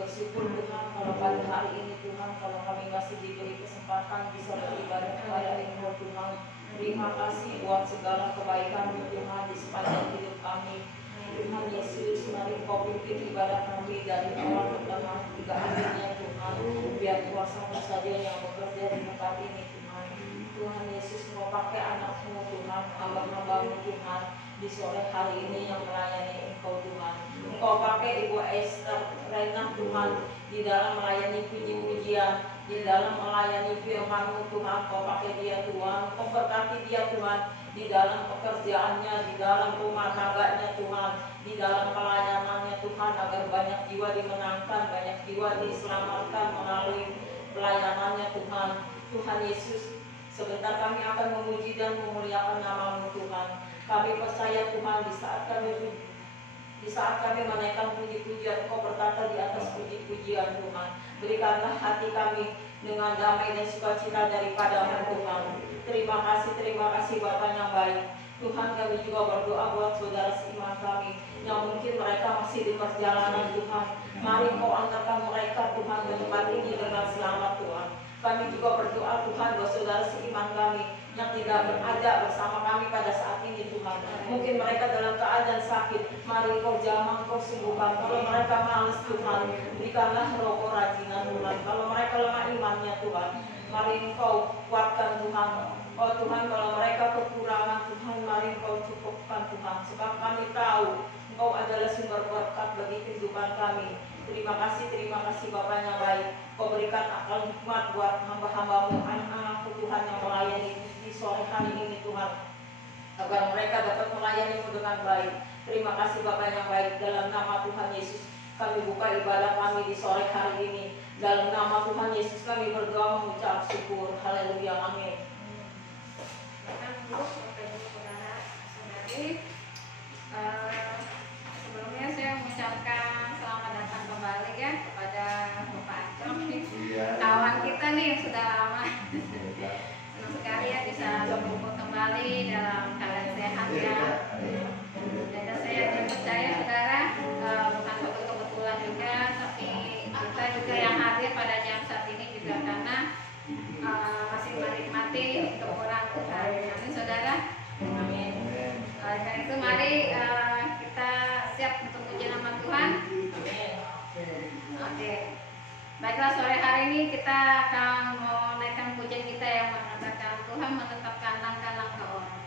bersyukur Tuhan kalau pada hari ini Tuhan, kalau kami masih diberi kesempatan bisa beribadah kepada Engkau Tuhan. Terima kasih buat segala kebaikan Tuhan di sepanjang hidup kami. Tuhan Yesus, mari Kau pimpin ibadah kami dari awal ke tengah hingga akhirnya Tuhan. Biar kuasa-Mu saja yang bekerja di tempat ini Tuhan. Tuhan Yesus, mau pakai anak-Mu Tuhan, hamba-hamba-Mu Tuhan di sore hari ini yang melayani Engkau Tuhan. Engkau pakai Ibu Esther Renah Tuhan di dalam melayani puji-pujian, di dalam melayani firman-Mu Tuhan. Kau pakai dia Tuhan, Kau berkati dia Tuhan di dalam pekerjaannya, di dalam rumah tangganya Tuhan, di dalam pelayanannya Tuhan, agar banyak jiwa dimenangkan, banyak jiwa diselamatkan melalui pelayanannya Tuhan. Tuhan Yesus, sebentar kami akan memuji dan memuliakan nama-Mu Tuhan. Kami percaya Tuhan di saat kami menaikkan puji-pujian, Kau berkata di atas puji-pujian Tuhan. Berikanlah hati kami dengan damai dan sukacita daripada-Mu Tuhan. Terima kasih Bapa yang baik. Tuhan, kami juga berdoa buat saudara seiman kami yang mungkin mereka masih di perjalanan Tuhan. Mari Kau antarkan mereka Tuhan ke tempat ini dengan selamat Tuhan. Kami juga berdoa Tuhan buat saudara seiman kami yang tidak berada bersama kami pada saat ini Tuhan. Mungkin mereka dalam keadaan sakit, mari Kau jamah, Kau sembuhkan. Kalau mereka malas Tuhan, berikanlah roh kerajinan Tuhan. Kalau mereka lemah imannya Tuhan, mari Engkau kuatkan Tuhan. Oh Tuhan, kalau mereka kekurangan Tuhan, mari Engkau cukupkan Tuhan. Sebab kami tahu Engkau adalah sumber berkat bagi kehidupan kami. Terima kasih Bapa yang baik. Kau berikan akal hikmat buat hamba-hamba-Mu, anak-anak-Mu Tuhan yang melayani di sore hari ini Tuhan, agar mereka dapat melayani-Mu dengan baik. Terima kasih Bapa yang baik. Dalam nama Tuhan Yesus kami buka ibadah kami di sore hari ini. Dalam nama Tuhan Yesus kami berdoa mengucap syukur. Haleluya, amin. Sebelumnya saya mengucapkan selamat datang kembali ya kepada Bapak Acong, kawan kita nih yang sudah lama. Senang sekali ya bisa berkumpul kembali dalam keadaan sehat ya. Dan saya percaya saudara, bukan suatu kebetulan juga, tapi kita juga yang hadir pada jam saat ini juga karena masih menikmati kemurahan Tuhan. Amin saudara. Amin. Karena itu mari kita siap untuk puji nama Tuhan. Amin. Oke. Baiklah, sore hari ini kita akan menaikkan pujian kita yang mengatakan Tuhan menetapkan langkah-langkah orang.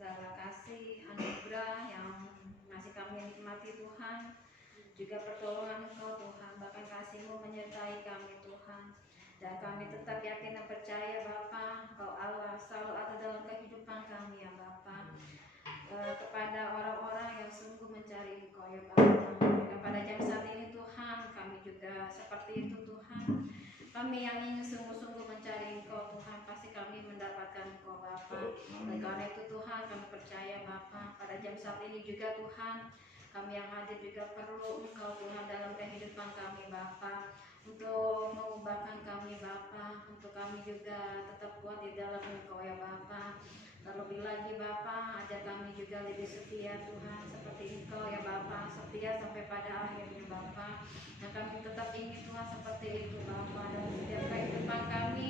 segala kasih anugerah yang masih kami nikmati Tuhan, juga pertolongan Engkau Tuhan, bahkan kasih-Mu menyertai kami Tuhan. Dan kami tetap yakin dan percaya Bapa, Engkau Allah selalu ada dalam kehidupan kami ya Bapa. Kepada orang-orang yang sungguh mencari Engkau ya Bapa. Pada jam saat ini Tuhan, kami juga seperti itu Tuhan. Kami yang ingin sungguh-sungguh mencari Engkau Tuhan, pasti kami mendapatkan Engkau Bapa. Oleh karena itu Tuhan, kami percaya Bapa, pada jam saat ini juga Tuhan, kami yang hadir juga perlu Engkau Tuhan dalam kehidupan kami Bapa, untuk mengubahkan kami Bapa, untuk kami juga tetap kuat di dalam Engkau ya Bapa. Terlebih lagi Bapa, ajar kami juga lebih setia Tuhan, seperti Engkau ya Bapa, setia sampai pada akhirnya Bapa. Nah kami tetap ingin Tuhan seperti itu Bapa, dalam setiap kehidupan kami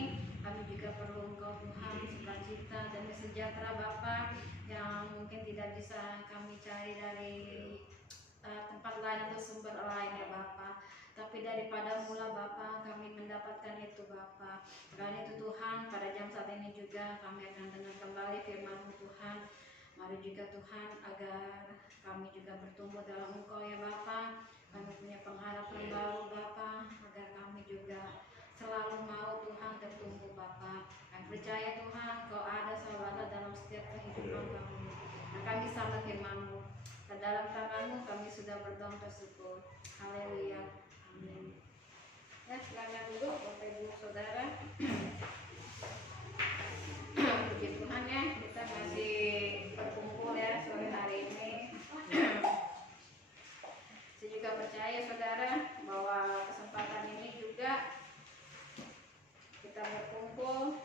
juga perlu Engkau Tuhan, sukacita dan sejahtera Bapa, yang mungkin tidak bisa kami cari dari tempat lain atau sumber lain ya Bapa, tapi daripada mula Bapa kami mendapatkan itu Bapa. Karena itu Tuhan, pada jam saat ini juga kami akan dengar kembali firman-Mu Tuhan. Mari juga Tuhan, agar kami juga bertumbuh dalam Engkau ya Bapa. Kami punya pengharapan baru Bapa, agar kami juga selalu mau Tuhan tertumbuh Bapa. Kami percaya Tuhan, Kau ada selalu ada dalam setiap kehidupan kami. Nah kami sambut firman-Mu. Ke dalam tangan-Mu kami sudah berdoa bersyukur. Haleluya. Amin. Ya, silakan duduk Bapak Ibu Saudara. Puji Tuhan ya, kita masih berkumpul ya sore hari ini. Saya juga percaya Saudara bahwa kesempatan ini juga kita berkumpul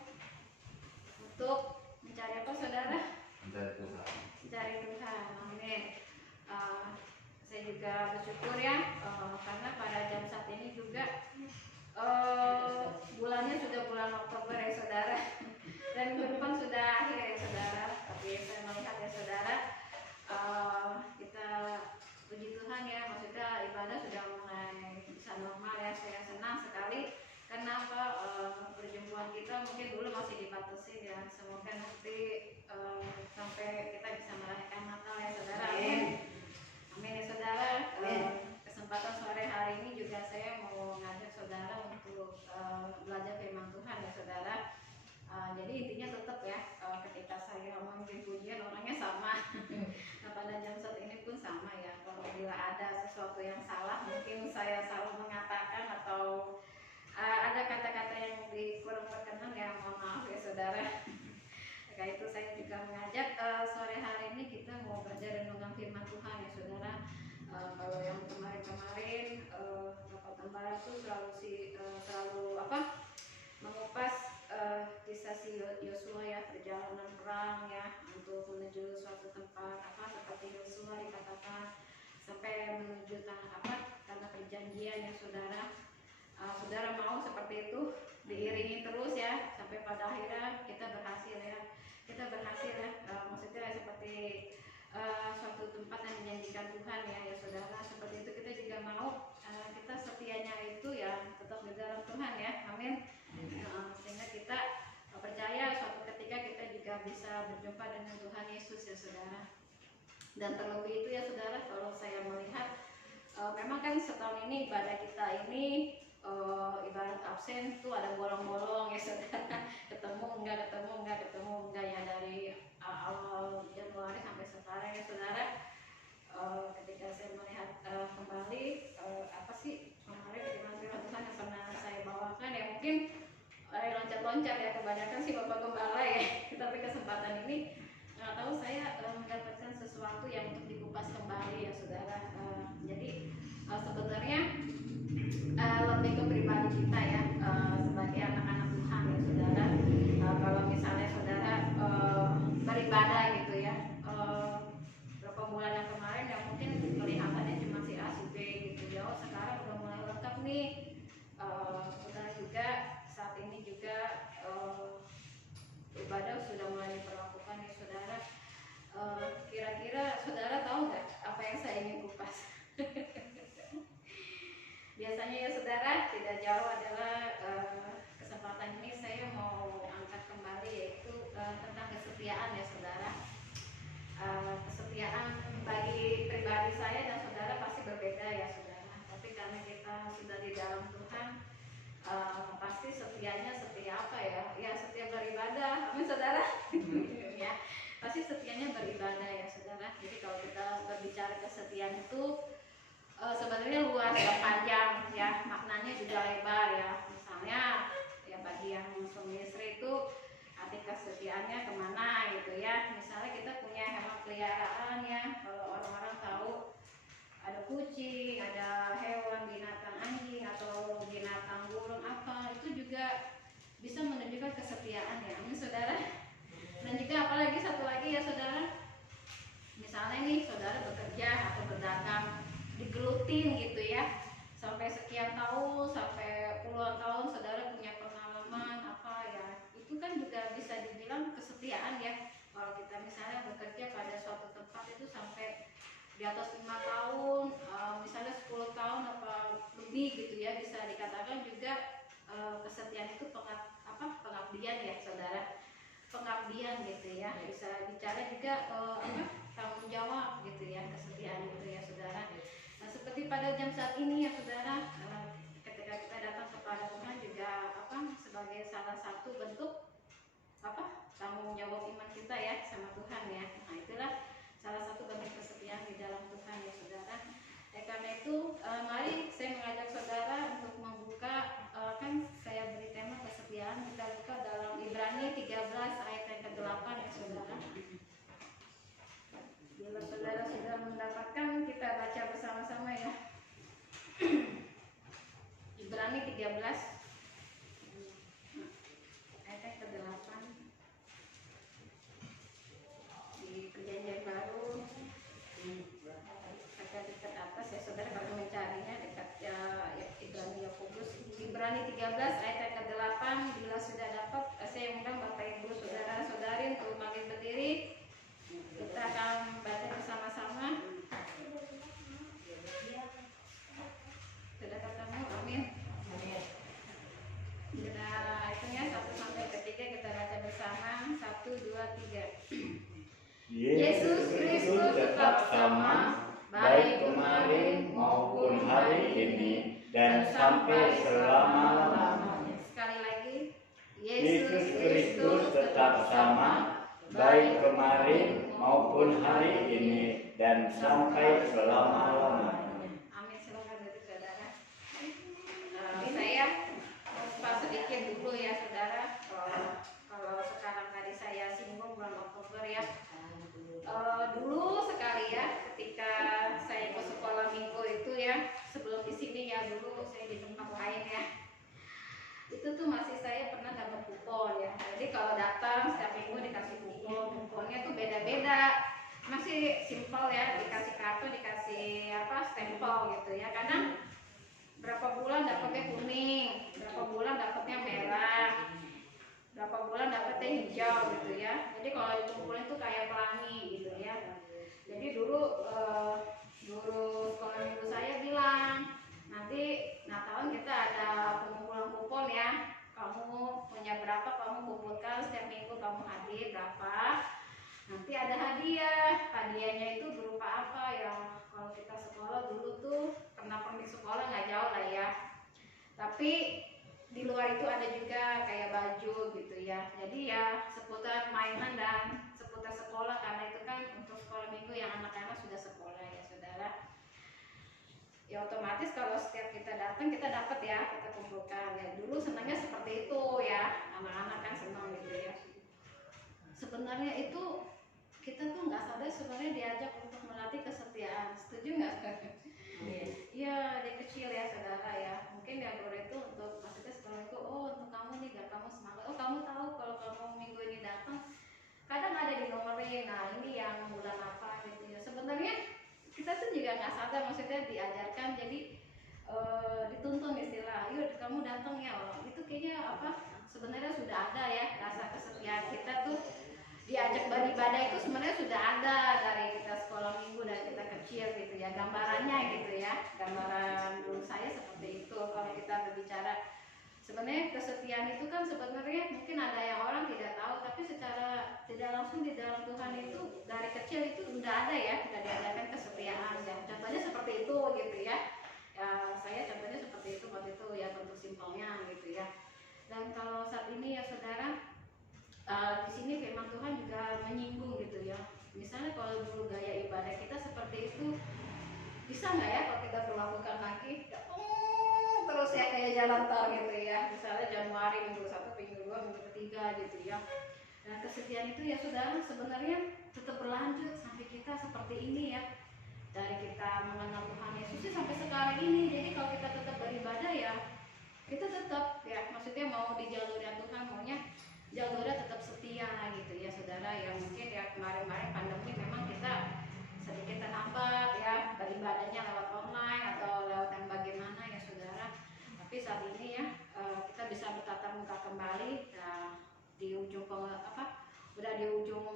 untuk mencari apa Saudara? Mencari Tuhan. Mencari Tuhan. Amin. Saya juga bersyukur ya, karena pada jam saat ini juga bulannya sudah bulan Oktober ya Saudara, dan minggu depan sudah akhir ya Saudara. Tapi saya melihat ya Saudara, kita puji Tuhan ya, maksudnya ibadah sudah mulai bisa normal ya. Saya senang sekali karena apa, perjumpaan kita mungkin dulu masih dibatasi ya. Semoga nanti sampai kita bisa merayakan Natal ya Saudara. Amin. Amin ya Saudara. Kesempatan sore hari ini juga saya mau ngajak Saudara untuk belajar firman Tuhan ya Saudara. Jadi intinya tetap ya, ketika saya memimpin pujian orangnya sama. Nah pada jam saat ini pun sama ya. Kalau bila ada sesuatu yang salah, mungkin saya salah mengatakan atau ada kata-kata yang kurang berkenan ya, mohon maaf ya Saudara. Karena itu saya juga mengajak sore hari ini kita mau belajar renungan firman Tuhan ya Saudara. Kalau yang kemarin-kemarin Bapak Tembara itu selalu mengupas kisah si Yosua ya, perjalanan perang ya, untuk menuju suatu tempat seperti Yosua dikatakan sampai menuju tanah perjanjian ya Saudara. Saudara mau seperti itu, diiringi terus ya sampai pada akhirnya kita berhasil ya. Maksudnya seperti suatu tempat yang dijanjikan Tuhan ya Saudara. Seperti itu kita juga mau kita setianya itu ya tetap di dalam Tuhan ya. Amin. Sehingga kita percaya suatu ketika kita juga bisa berjumpa dengan Tuhan Yesus ya Saudara. Dan terlebih itu ya Saudara, kalau saya melihat memang kan setahun ini ibadah kita ini ibarat absen tuh ada bolong-bolong ya Saudara. ketemu enggak ya, dari awal Januari sampai sekarang ya Saudara. Ketika saya melihat kembali apa sih kemarin firman Tuhan yang pernah saya bawakan ya, mungkin loncat-loncat ya, kebanyakan sih Bapak Gembala ya. Tapi kesempatan ini nggak tahu saya mendapatkan sesuatu yang untuk dikupas kembali ya Saudara. Jadi sebenarnya lebih ke pribadi kita ya, sebagai anak-anak Tuhan ya Saudara. Kalau misalnya Saudara beribadah gitu ya, beberapa bulan yang kemarin ya mungkin kelihatannya cuma si A si B gitu ya. Sekarang udah mulai lengkap nih. Saudara juga saat ini juga ibadah sudah mulai diperlakukan ya Saudara. Kira-kira Saudara tahu nggak apa yang saya ingin kupas? Biasanya ya Saudara, tidak jauh adalah kesempatan ini saya mau angkat kembali, yaitu tentang kesetiaan ya Saudara. Kesetiaan bagi pribadi saya dan saudara pasti berbeda ya saudara. Tapi karena kita sudah di dalam Tuhan, pasti setianya setia apa ya? Ya setia beribadah, amin saudara. Ya, pasti setianya beribadah ya saudara. Jadi kalau kita berbicara kesetiaan itu sebenarnya luas dan panjang ya, maknanya juga lebar ya. Misalnya ya bagi yang suami istri itu arti kesetiaannya kemana gitu ya. Misalnya kita punya hewan peliharaan ya, kalau orang-orang tahu ada kucing, ada hewan binatang anjing atau binatang burung apa, itu juga bisa menunjukkan kesetiaan ya, amin saudara. Dan juga apalagi satu lagi ya saudara, misalnya nih saudara bekerja atau berdagang digelutin gitu ya, sampai sekian tahun, sampai puluhan tahun saudara punya pengalaman apa ya, itu kan juga bisa dibilang kesetiaan ya. Kalau kita misalnya bekerja pada suatu tempat itu sampai di atas 5 tahun, misalnya 10 tahun apa lebih gitu ya, bisa dikatakan juga kesetiaan itu pengabdian ya saudara, pengabdian gitu ya, bisa bicara juga tanggung jawab gitu ya, kesetiaan gitu ya saudara. Nah, seperti pada jam saat ini ya saudara, ketika kita datang kepada Tuhan juga sebagai salah satu bentuk tanggung jawab iman kita ya sama Tuhan ya. Nah, itulah salah satu bentuk kesetiaan di dalam Tuhan ya saudara. Karena itu mari saya mengajak saudara untuk membuka, kan saya beri tema kesetiaan, kita buka dalam Ibrani 13 ayat yang ke-8 ya saudara. Bila saudara sudah mendapatkan, kita baca bersama-sama ya. Ibrani 13 ayat yang ke-8 di Perjanjian Baru, dekat atas ya saudara, kalau mencarinya dekat ya, Ibrani Yakobus. Ibrani 13 ayat yang ke-8. Bila sudah dapat, saya undang Bapak Ibu saudara-saudari untuk bangkit berdiri. Kita akan baca bersama-sama. Sudah ketemu? Amin. Kita hitungnya 1 sampai 3, kita baca bersama. 1, 2, 3. Yesus Kristus tetap sama, baik kemarin maupun hari ini dan sampai selama-lamanya. Sekali lagi, Yesus Kristus tetap sama, baik kemarin maupun hari ini dan sampai selama-lamanya. Amin. Silakan duduk saudara. Saya lupa sedikit dulu ya saudara. Kalau sekarang tadi saya singgung bulan Oktober ya. Dulu sekali ya, ketika saya ke sekolah minggu itu ya, sebelum di sini ya, dulu saya di tempat lain ya, itu tuh masih saya pernah dapat kupon ya. Jadi kalau datang setiap minggu dikasih kupon, kuponnya tuh beda-beda, masih simpel ya, dikasih kartu, dikasih stempel gitu ya. Kadang berapa bulan dapatnya kuning, berapa bulan dapatnya merah, berapa bulan dapetnya hijau gitu ya. Jadi kalau dikumpulin tuh kayak pelangi gitu ya. Jadi dulu guru sekolah minggu saya bilang, nanti Natalan kita ada pengumpulan kupon ya, kamu punya berapa kamu kumpulkan, setiap minggu kamu hadir berapa, nanti ada hadiah. Hadiahnya itu berupa apa ya, kalau kita sekolah dulu tuh pernah pergi sekolah nggak jauh lah ya, tapi di luar itu ada juga kayak baju gitu ya. Jadi ya seputar mainan dan seputar sekolah, karena itu kan untuk sekolah minggu yang anak-anak sudah sekolah ya saudara. Ya otomatis kalau setiap kita datang kita dapat ya, kita kumpulkan ya. Dulu senangnya seperti itu ya, anak-anak kan senang gitu ya. Sebenarnya itu kita tuh nggak sadar sebenarnya diajak untuk melatih kesetiaan. Setuju nggak? Iya, dari kecil ya saudara ya. Mungkin ya guru itu untuk maksudnya sekolah itu, oh untuk kamu nih biar kamu semangat. Oh kamu tahu kalau kamu minggu ini datang, kadang ada di nomorin. Nah ini yang bulan apa gitu ya. Sebenarnya kita tuh juga nggak sadar, maksudnya diajarkan, jadi dituntun istilah. Yuk kamu datang ya. Oh, itu kayaknya sebenarnya sudah ada ya rasa kesetiaan kita tuh. Diajak beribadah itu sebenarnya sudah ada dari kita sekolah minggu dan kita kecil gitu ya, gambarannya gitu ya, gambaran dulu saya seperti itu. Kalau kita berbicara Sebenarnya kesetiaan itu kan sebenarnya mungkin ada yang orang tidak tahu, tapi secara tidak langsung di dalam Tuhan itu dari kecil itu udah ada ya, udah diajarkan kesetiaan ya. Contohnya seperti itu gitu ya. Ya saya contohnya seperti itu waktu itu ya, bentuk simpelnya gitu ya. Dan kalau saat ini ya saudara, di sini firman Tuhan juga menyinggung gitu ya. Misalnya kalau dulu gaya ibadah kita seperti itu, bisa nggak ya kalau kita berlakukan lagi? Terus ya kayak jalan tol gitu ya. Misalnya Januari minggu 1, minggu 2, minggu ketiga gitu ya. Nah kesetiaan itu ya saudara sebenarnya tetap berlanjut sampai kita seperti ini ya. Dari kita mengenal Tuhan Yesus sih sampai sekarang ini. Jadi kalau kita tetap beribadah ya, kita tetap ya, maksudnya mau di jalurnya Tuhan, maunya jalurnya tetap setia gitu ya saudara. Ya mungkin ya kemarin-kemarin pandemi memang kita sedikit terhambat ya beribadahnya lewat online atau lewat yang bagaimana ya saudara. Tapi saat ini ya kita bisa bertatap muka kembali ya, di ujung udah di ujung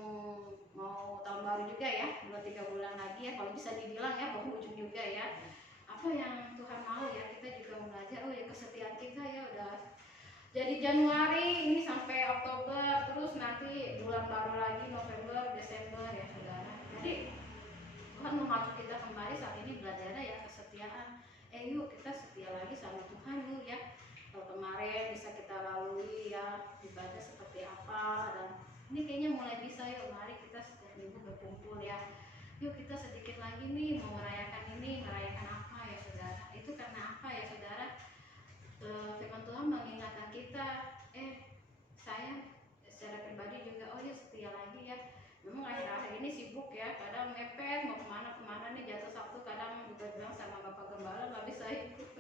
mau tahun baru juga ya, 2-3 bulan lagi ya, kalau bisa dibilang ya penghujung juga ya. Apa yang Tuhan mau ya, kita juga belajar oh ya kesetiaan kita ya udah jadi Januari ini sampai Oktober, terus nanti bulan baru lagi November, Desember ya saudara. Jadi Tuhan memacu kita kembali saat ini belajarnya ya kesetiaan. Yuk kita setia lagi sama Tuhan yuk ya. Kalau kemarin bisa kita lalui ya ibadah seperti apa, dan ini kayaknya mulai bisa yuk, mari kita setiap minggu berkumpul ya. Yuk kita sedikit lagi nih mau merayakan ini, merayakan apa ya saudara. Itu karena apa ya saudara? Firman Tuhan mengingatkan kita, saya secara pribadi juga oh ya setia lagi ya. Memang akhir-akhir ini sibuk ya, kadang mepet mau kemana-kemana nih, jatuh Sabtu kadang juga bilang sama Bapak Gembala nggak bisa ikut.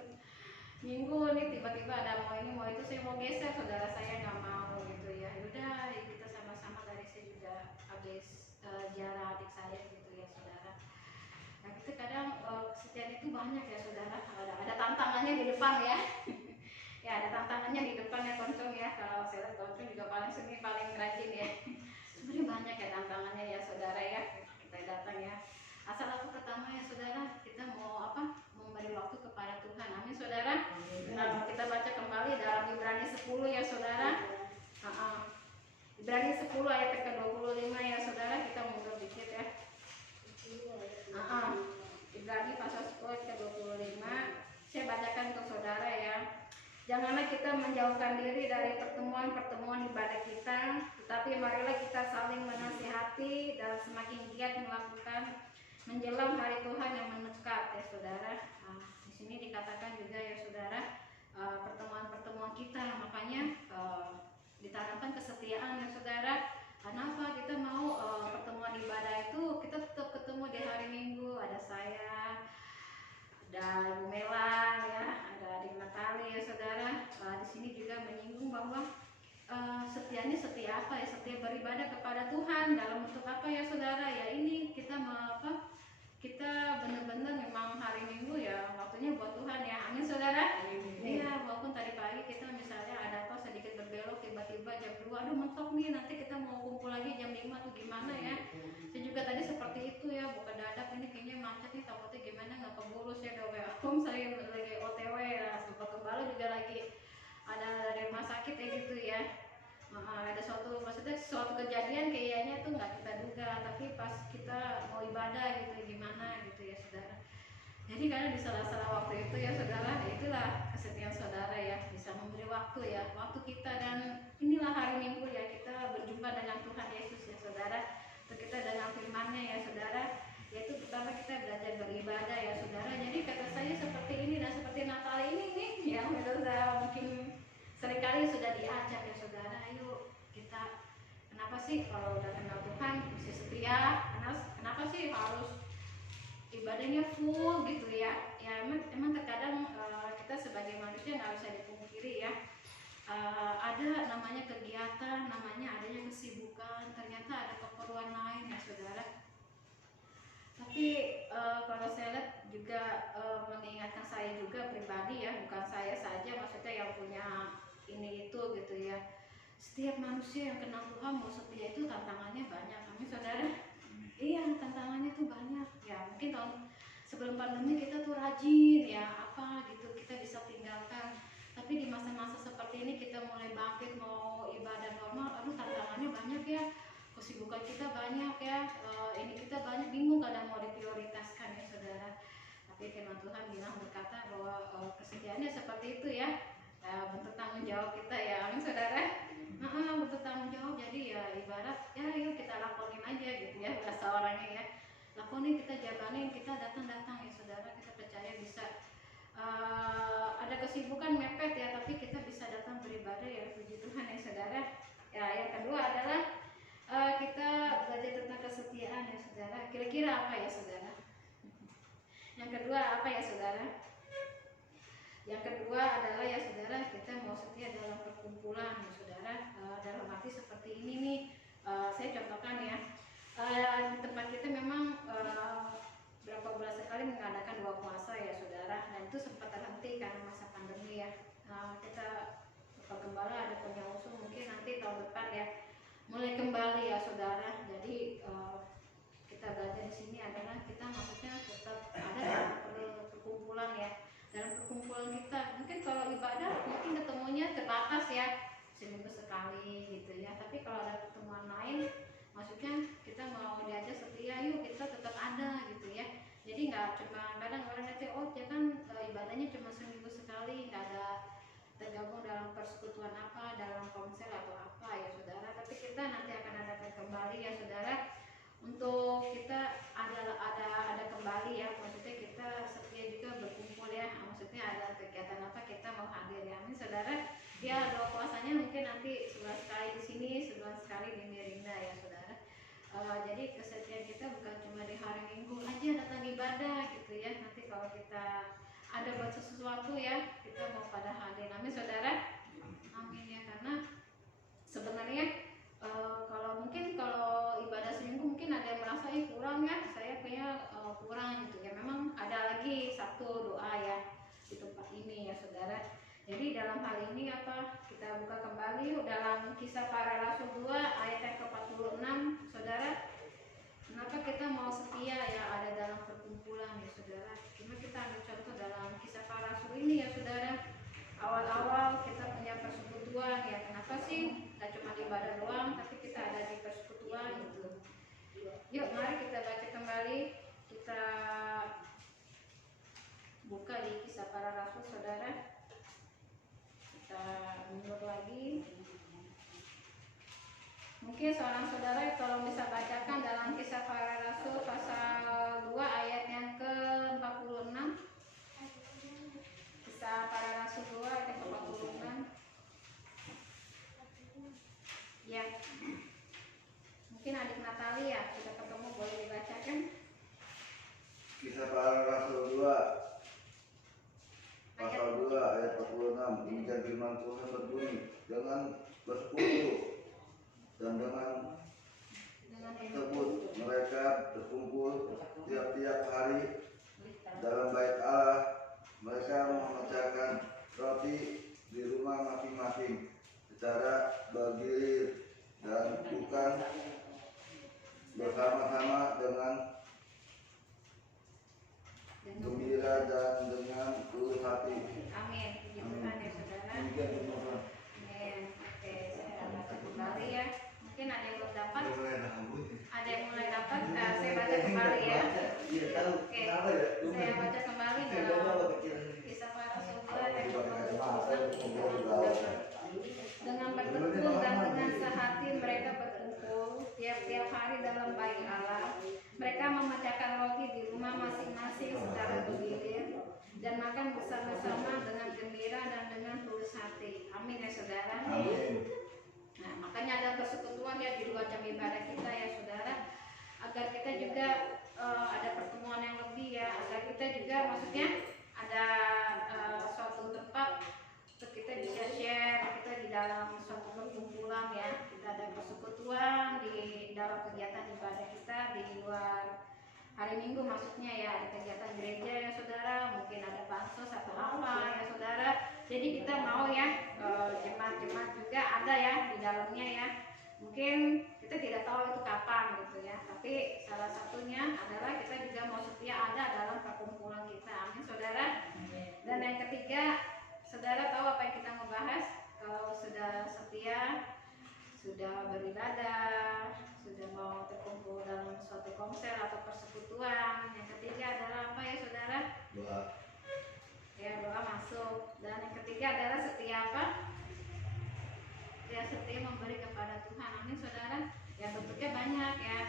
Minggu nih tiba-tiba ada mau ini mau itu, saya mau geser, saudara saya nggak mau gitu ya. Yaudah kita sama-sama, dari saya juga habis ziarah adik saya gitu ya saudara. Nah kita kadang kesetiaan itu banyak ya saudara, ada tantangannya di depan ya. Ya ada tantangannya di depan ya Koncong ya, kalau saya lihat Koncong juga paling seni paling rajin ya. Sebenarnya banyak ya tantangannya ya saudara ya, kita datang ya. Asal apa pertama ya saudara, kita mau memberi waktu kepada Tuhan, amin saudara. Nah, kita baca kembali dalam Ibrani 10 ya saudara. Ibrani 10 ayat ke-25 ya saudara, kita mundur dikit ya. Ibrani pasal 10 ayat ke-25, saya bacakan untuk saudara ya. Janganlah kita menjauhkan diri dari pertemuan-pertemuan ibadah kita, tetapi marilah kita saling menasihati dan semakin giat melakukan menjelang hari Tuhan yang mendekat ya saudara. Di sini dikatakan juga ya saudara, pertemuan-pertemuan kita, makanya ditanamkan kesetiaan ya saudara. Kenapa kita mau pertemuan ibadah itu kita tetap ketemu di hari Minggu, ada saya, ada Ibu Mela ya, ada adik Natali ya saudara. Di sini juga menyinggung bahwa setianya setia apa ya, setia beribadah kepada Tuhan dalam bentuk apa ya saudara ya. Ini kita kita benar-benar memang hari Minggu ya waktunya buat Tuhan ya, amin saudara. Iya, walaupun tadi pagi kita misalnya ada apa sedikit berbelok tiba-tiba jam 2, aduh mentok nih, nanti kita mau kumpul lagi jam 5 atau gimana ya. Saya juga tadi seperti itu ya, bukan dadak ini kayaknya macet nih, takutnya gimana nggak keburu. Saya udah WA saya lagi OTW ya, Bapak Gembala juga lagi ada dari rumah sakit ya gitu ya. Ada maksudnya suatu kejadian kayaknya tuh nggak kita duga, tapi pas kita mau ibadah gitu gimana gitu ya saudara. Jadi karena di sela-sela waktu itu ya saudara, itulah kesetiaan saudara ya, bisa memberi waktu ya, waktu kita. Dan inilah hari Minggu ya, kita berjumpa dengan Tuhan Yesus ya saudara, kita dengan firman-Nya ya saudara. Yaitu pertama kita belajar beribadah ya saudara. Jadi kata saya seperti ini dan seperti Natal ini nih yang menurut saya mungkin seringkali sudah diajak ya saudara, ayo kita, kenapa sih kalau udah kenal Tuhan mesti setia, kenapa sih harus ibadahnya full gitu ya. Ya emang terkadang kita sebagai manusia nggak bisa dipungkiri ya, ada namanya kegiatan, namanya adanya kesibukan, ternyata ada keperluan lain ya saudara. Tapi kalau saya lihat juga mengingatkan saya juga pribadi ya, bukan saya saja maksudnya yang punya ini itu gitu ya. Setiap manusia yang kenal Tuhan mau setia itu tantangannya banyak, amin saudara. Iya, tantangannya tuh banyak ya. Mungkin tahun sebelum pandemi kita tuh rajin ya apa gitu, kita bisa tinggalkan. Tapi di masa-masa seperti seperti ini kita mulai bangkit mau ibadah normal, aduh tantangannya banyak ya, kesibukan kita banyak ya, ini kita banyak bingung kadang mau diprioritaskan ya saudara. Tapi firman Tuhan bilang berkata bahwa kesediaannya seperti itu ya, bentuk tanggung jawab kita ya, amin saudara. Bentuk tanggung jawab, jadi ya ibarat ya yuk kita lakonin aja gitu ya, bahasa orangnya ya, lakonin, kita jalanin, kita datang ya saudara, kita percaya bisa. Ada kesibukan mepet ya, tapi kita bisa datang beribadah ya, puji Tuhan ya saudara. Ya, yang kedua adalah kita belajar tentang kesetiaan ya saudara. Kira-kira apa ya saudara? Yang kedua apa ya saudara? Yang kedua adalah ya saudara, kita mau setia dalam perkumpulan ya saudara. Dalam arti seperti ini nih, saya contohkan ya. Di tempat kita memang berapa bulan sekali mengadakan 2 puasa ya saudara, dan itu sempat terhenti karena masa pandemi ya. Kita Bapak Gembala ada punya usul mungkin nanti tahun depan ya mulai kembali ya saudara. Jadi kita belajar di sini adalah kita maksudnya tetap ada dalam perkumpulan ya, dalam perkumpulan kita. Mungkin kalau ibadah mungkin ketemunya terbatas ya, seminggu sekali gitu ya, tapi kalau ada pertemuan lain maksudnya kita mau diajak setia, yuk kita tetap ada gitu ya. Jadi nggak cuma kadang orang ngecek, oh ya kan ibadahnya cuma seminggu sekali, nggak ada tergabung dalam persekutuan apa, dalam komsel atau apa ya saudara. Tapi kita nanti akan adakan kembali ya saudara, untuk kita ada kembali ya, maksudnya kita setia juga berkumpul ya, maksudnya ada kegiatan apa kita mau hadir ya, amin saudara. Ya, 2 puasanya mungkin nanti sebulan sekali di sini, sebulan sekali di Mirinda ya saudara. Jadi kesetiaan kita bukan cuma di hari Minggu aja datang ibadah gitu ya. Nanti kalau kita ada buat sesuatu ya, kita mau pada hadir, amin saudara. Amin ya, karena sebenarnya kalau ibadah seminggu mungkin ada yang merasa kurang ya, saya kayaknya kurang gitu ya. Memang ada lagi satu doa ya di tempat ini ya saudara. Jadi dalam hal ini apa, kita buka kembali dalam Kisah Para Rasul 2 ayat yang ke-46 saudara. Kenapa kita mau setia ya ada dalam perkumpulan ya saudara. Cuma kita ambil contoh dalam Kisah Para Rasul ini ya saudara. Awal-awal kita punya persekutuan ya, kenapa sih gak cuma di ibadah doang, tapi kita ada di persekutuan gitu. Yuk mari kita baca kembali, kita buka di Kisah Para Rasul saudara. Kita mundur lagi. Mungkin seorang saudara tolong bisa bacakan dalam Kisah Para Rasul pasal 2 ayat yang ke-46. Kisah Para Rasul 2 ayat yang ke-46. Ya. Mungkin adik Natali ya, kita ketemu boleh dibacakan. Kisah Para Rasul 2 Pasal 2 ayat 46. Demikian firman Tuhan berbunyi, dengan bersekutu dan dengan tersebut mereka berkumpul tiap-tiap hari dalam bait Allah. Mereka memecahkan roti di rumah masing-masing secara bergilir dan bukan bersama-sama dengan gembira dan dengan tulus hati. Amin. Puji Tuhan ya saudara. Demikian firman Tuhan. Amin. Oke, saya baca kembali ya. Mungkin ada yang belum dapat. Ada yang mulai dapat. Saya baca kembali ya. Oke. Saya baca kembali dalam Kisah Para Rasul 2 ayat 46. Dengan bertekun dan dengan sehati mereka berkumpul tiap-tiap hari dalam bait Allah. Mereka memecahkan roti di rumah masing-masing secara bergilir dan makan bersama-sama dengan gembira dan dengan tulus hati. Amin ya saudara. Amin. Nah, makanya ada persekutuan ya di 2 jam ibadah kita ya saudara, agar kita juga ada pertemuan yang lebih ya, agar kita juga maksudnya ada suatu tempat untuk kita bisa share, kita di dalam suatu perkumpulan ya, kita ada persekutuan di dalam kegiatan ibadah kita di luar hari Minggu, maksudnya ya ada kegiatan gereja ya saudara, mungkin ada bansos atau apa ya saudara. Jadi kita mau ya jemaat-jemaat juga ada ya di dalamnya ya. Mungkin kita tidak tahu itu kapan gitu ya, tapi salah satunya adalah kita juga mau setia ada dalam perkumpulan kita, amin saudara. Dan yang ketiga, saudara tahu apa yang kita mau bahas? sudah setia, sudah beribadah, sudah mau terkumpul dalam suatu komsel atau persekutuan. Yang ketiga adalah apa ya saudara? Doa. Ya, doa masuk. Dan yang ketiga adalah setia apa? Ya, setia memberi kepada Tuhan. Amin saudara. Ya bentuknya banyak ya.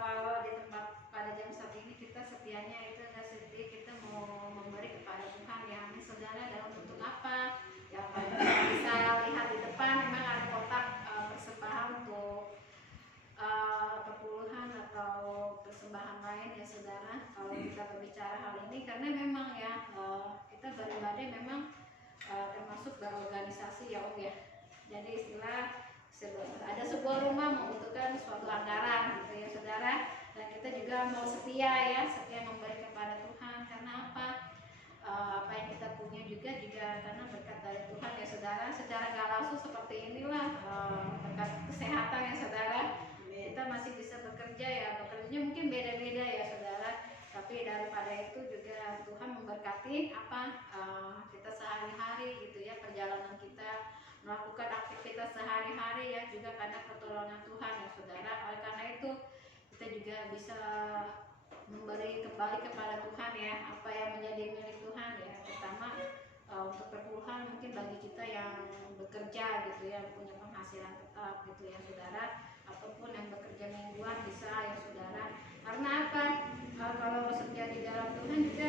Kalau di tempat pada jam saat ini kita setianya itu adalah setia kita mau memberi kepada Tuhan ya. Amin saudara. Dalam bentuk apa? Ya paling kita bisa lihat di depan memang ada kotak persembahan untuk perpuluhan atau persembahan lain ya saudara. Kalau kita berbicara hal ini karena memang ya kita beribadah memang termasuk berorganisasi ya Om ya. Jadi istilah ada sebuah rumah membutuhkan suatu anggaran gitu ya saudara, dan kita juga mau setia ya, setia memberi kepada Tuhan karena apa? Apa yang kita punya juga karena berkat dari Tuhan ya saudara. Secara gak langsung seperti inilah berkat kesehatan ya saudara, kita masih bisa bekerja ya, bekerjanya mungkin beda-beda ya saudara, tapi daripada itu juga Tuhan memberkati apa kita sehari-hari gitu ya, perjalanan kita melakukan aktivitas sehari-hari ya juga karena pertolongan Tuhan ya saudara. Oleh karena itu kita juga bisa memberi kembali kepada Tuhan ya apa yang menjadi milik Tuhan ya. Pertama untuk perpuluhan mungkin bagi kita yang bekerja gitu ya, punya penghasilan tetap gitu ya saudara, ataupun yang bekerja mingguan bisa ya saudara. Karena apa? Kalau setia di dalam Tuhan juga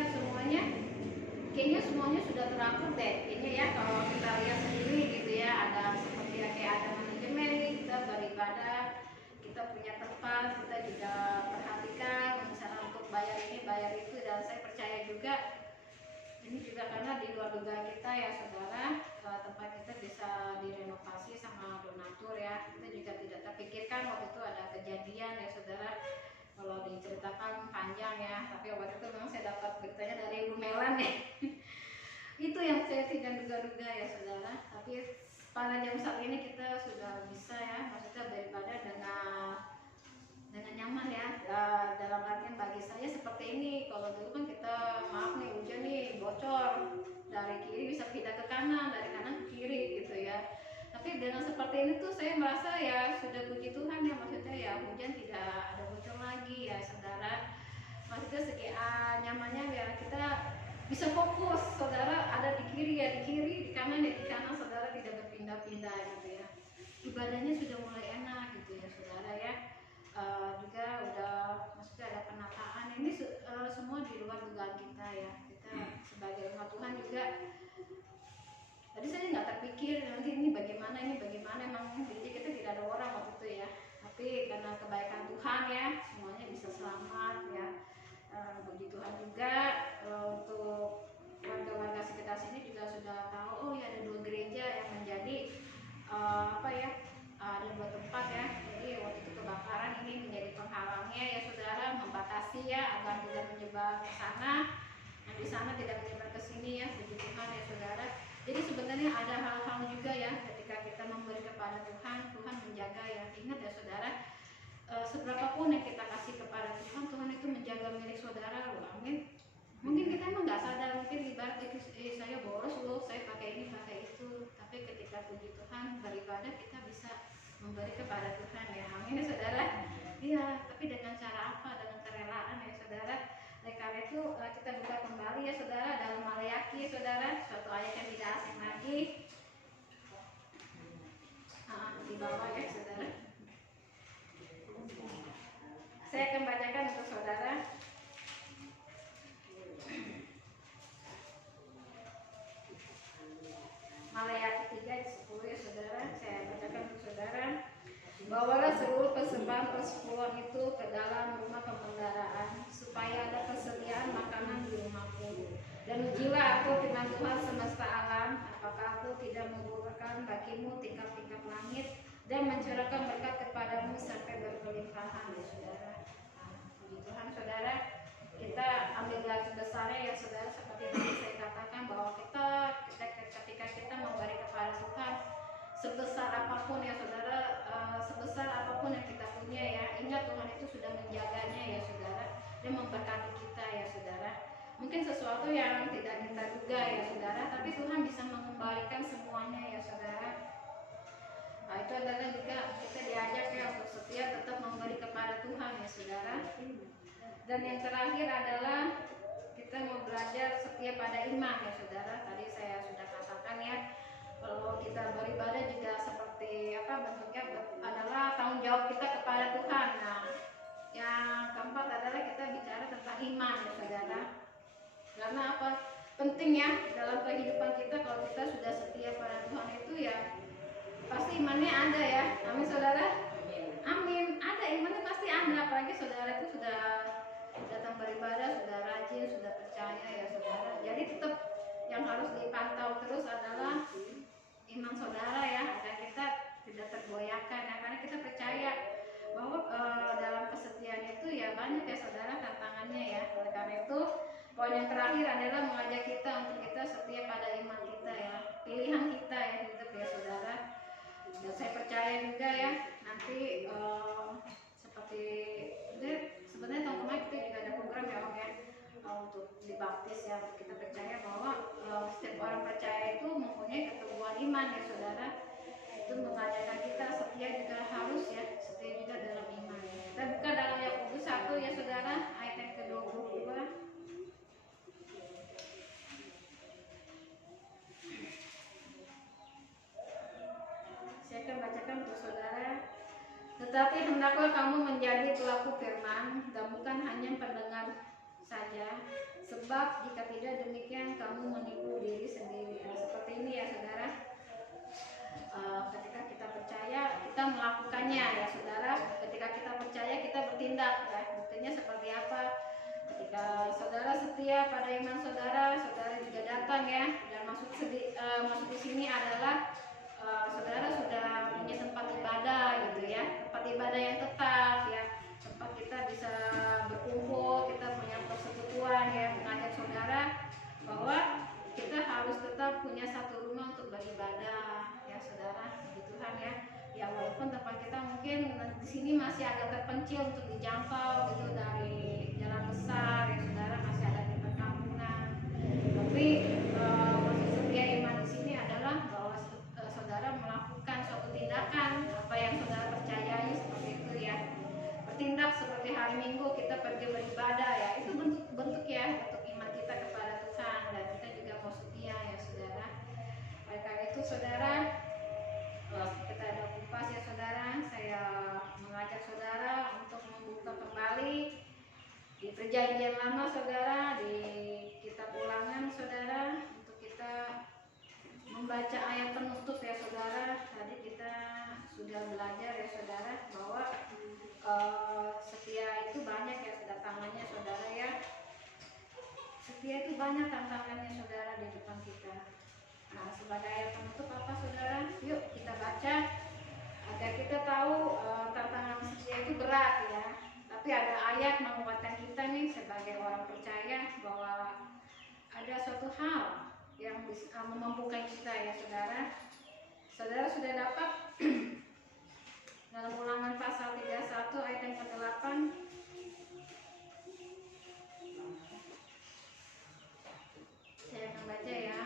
kayaknya semuanya sudah teratur deh kayaknya ya. Kalau kita lihat sendiri gitu ya, ada seperti ya, kayak ada manajemen nih, kita beribadah, kita punya tempat, kita juga perhatikan misalnya untuk bayar ini bayar itu, dan saya percaya juga ini juga karena di luar dugaan kita ya saudara, tempat kita bisa direnovasi sama donatur ya. Kita juga tidak terpikirkan waktu itu ada kejadian ya saudara, kalau diceritakan panjang ya, tapi waktu itu memang saya dapat beritanya dari Ibu Melan ya. Itu yang saya tidak duga-duga ya saudara, tapi pada jam saat ini kita sudah bisa ya, maksudnya beribadah dengan nyaman ya. Dalam artian bagi saya seperti ini, kalau dulu kan kita maaf nih hujan nih bocor, dari kiri bisa pindah ke kanan, dari kanan ke kiri gitu ya. Tapi dengan seperti ini tuh saya merasa ya sudah puji Tuhan ya, maksudnya ya hujan tidak ada bocor lagi ya saudara. Maksudnya nyamannya biar kita bisa fokus saudara, ada di kiri ya di kiri, di kanan ya di kanan saudara, tidak berpindah-pindah gitu ya. Ibadahnya sudah mulai enak gitu ya saudara ya. Juga udah maksudnya ada penataan ini semua di luar dugaan kita ya. Kita sebagai umat Tuhan juga tadi saya nggak terpikir nanti ini bagaimana emang jadi kita tidak ada orang waktu itu ya, tapi karena kebaikan Tuhan ya semuanya bisa selamat ya. Puji Tuhan juga untuk warga-warga sekitar sini juga sudah tahu oh ya ada 2 gereja yang menjadi ada 2 tempat ya. Jadi waktu itu kebakaran ini menjadi penghalangnya ya saudara, membatasi ya agar tidak menyebar ke sana, yang di sana tidak menyebar ke sini ya. Puji Tuhan ya saudara. Jadi sebenarnya ada hal-hal juga ya ketika kita memberi kepada Tuhan, Tuhan menjaga ya. Ingat ya saudara, seberapapun yang kita kasih kepada Tuhan, Tuhan itu menjaga milik saudara loh. Amin. Mungkin kita emang nggak sadar, mungkin ibarat saya boros loh, saya pakai ini pakai itu, tapi ketika puji Tuhan beribadah kita bisa memberi kepada Tuhan ya. Amin ya saudara. Iya, tapi dengan cara apa? Dengan kerelaan ya saudara. Oleh karena itu kita buka kembali ya saudara dalam Maleakhi ya saudara, suatu ayat yang tidak asing lagi. Di bawah ya saudara. Saya akan bacakan untuk saudara. Maleakhi 3 ayat 10 ya saudara, saya bacakan untuk saudara. Bawalah seluruh persembahan persepuluhan itu ke dalam rumah pembendaraan, supaya ada persediaan makanan di rumahku. Dan ujilah aku firman Tuhan semesta alam, apakah aku tidak membukakan bagimu tingkap-tingkap langit dan mencurahkan berkat kepadamu sampai berkelimpahan ya saudara. Puji Tuhan saudara, kita ambil garis besarnya ya saudara, seperti yang saya katakan bahwa ketika kita memberi kepada Tuhan sebesar apapun ya saudara, sebesar apapun yang kita punya ya, ingat Tuhan itu sudah menjaganya ya saudara, dan memberkati kita ya saudara. Mungkin sesuatu yang tidak kita duga ya saudara, tapi Tuhan bisa mengembalikan semuanya ya saudara. adalah juga kita diajak ya untuk setia tetap memberi kepada Tuhan ya saudara. Dan yang terakhir adalah kita mau belajar setia pada iman ya saudara. Tadi saya sudah katakan ya, kalau kita beribadah juga seperti apa bentuknya adalah tanggung jawab kita kepada Tuhan. Nah, yang keempat adalah kita bicara tentang iman ya saudara. Karena apa? Penting ya dalam kehidupan kita, kalau kita sudah setia pada Tuhan itu ya pasti imannya ada ya. Amin saudara. Amin. Ada imannya pasti ada. Apalagi saudara itu sudah datang beribadah, sudah rajin, sudah percaya ya saudara. Jadi tetap yang harus dipantau terus adalah iman saudara ya, agar kita tidak tergoyahkan ya, karena kita percaya bahwa dalam kesetiaan itu ya banyak ya saudara tantangannya ya. Oleh karena itu poin yang terakhir adalah mengajak kita untuk kita setia pada iman kita ya, pilihan kita ya hidup ya saudara. Dan saya percaya juga ya nanti seperti sebenarnya tahun kemarin kita juga ada program ya Om ya, untuk dibaptis ya. Kita percaya bahwa setiap orang percaya itu mempunyai keteguhan iman ya saudara. Itu mengajarkan kita setia juga harus ya, setia juga dalam iman. Kita buka dalam Yakobus 1 ya saudara, ayat yang ke-22. Saya akan bacakan untuk saudara. Tetapi hendaklah kamu menjadi pelaku firman dan bukan hanya pendengar saja, sebab jika tidak demikian kamu menipu diri sendiri. Nah, seperti ini ya saudara. Ketika kita percaya kita melakukannya ya saudara. Ketika kita percaya kita bertindak ya. Buktinya seperti apa? Ketika saudara setia pada iman saudara, saudara juga datang ya. Dan maksud di sini adalah saudara sudah punya tempat ibadah gitu ya, tempat ibadah yang tetap ya, tempat kita bisa berkumpul, kita punya persekutuan ya. Mengajak saudara bahwa kita harus tetap punya satu rumah untuk beribadah ya saudara, puji Tuhan ya. Ya walaupun tempat kita mungkin di sini masih agak terpencil untuk dijangkau gitu dari jalan besar ya saudara, masih ada di perkampungan, tapi maksud setia iman di sini adalah bahwa saudara melakukan suatu tindakan apa yang saudara percayai seperti itu ya. Bertindak seperti hari Minggu kita pergi beribadah ya, itu bentuk ya, bentuk iman kita kepada Tuhan, dan kita juga mau setia ya saudara. Oleh karena itu saudara, kita ada kupas ya saudara, saya mengajak saudara untuk membuka kembali di perjanjian lama saudara, di kitab Ulangan saudara, untuk kita membaca ayat penutup ya saudara. Tadi kita sudah belajar ya saudara bahwa setia itu banyak ya tantangannya saudara ya. Setia itu banyak tantangannya saudara di depan kita. Nah, sebagai ayat penutup apa saudara? Yuk kita baca agar kita tahu tantangan setia itu berat ya. Tapi ada ayat menguatkan kita nih sebagai orang percaya bahwa ada suatu hal yang bisa memampukan kita ya saudara. Saudara sudah dapat dalam Ulangan pasal 31 ayat yang ke-8. Saya akan baca ya.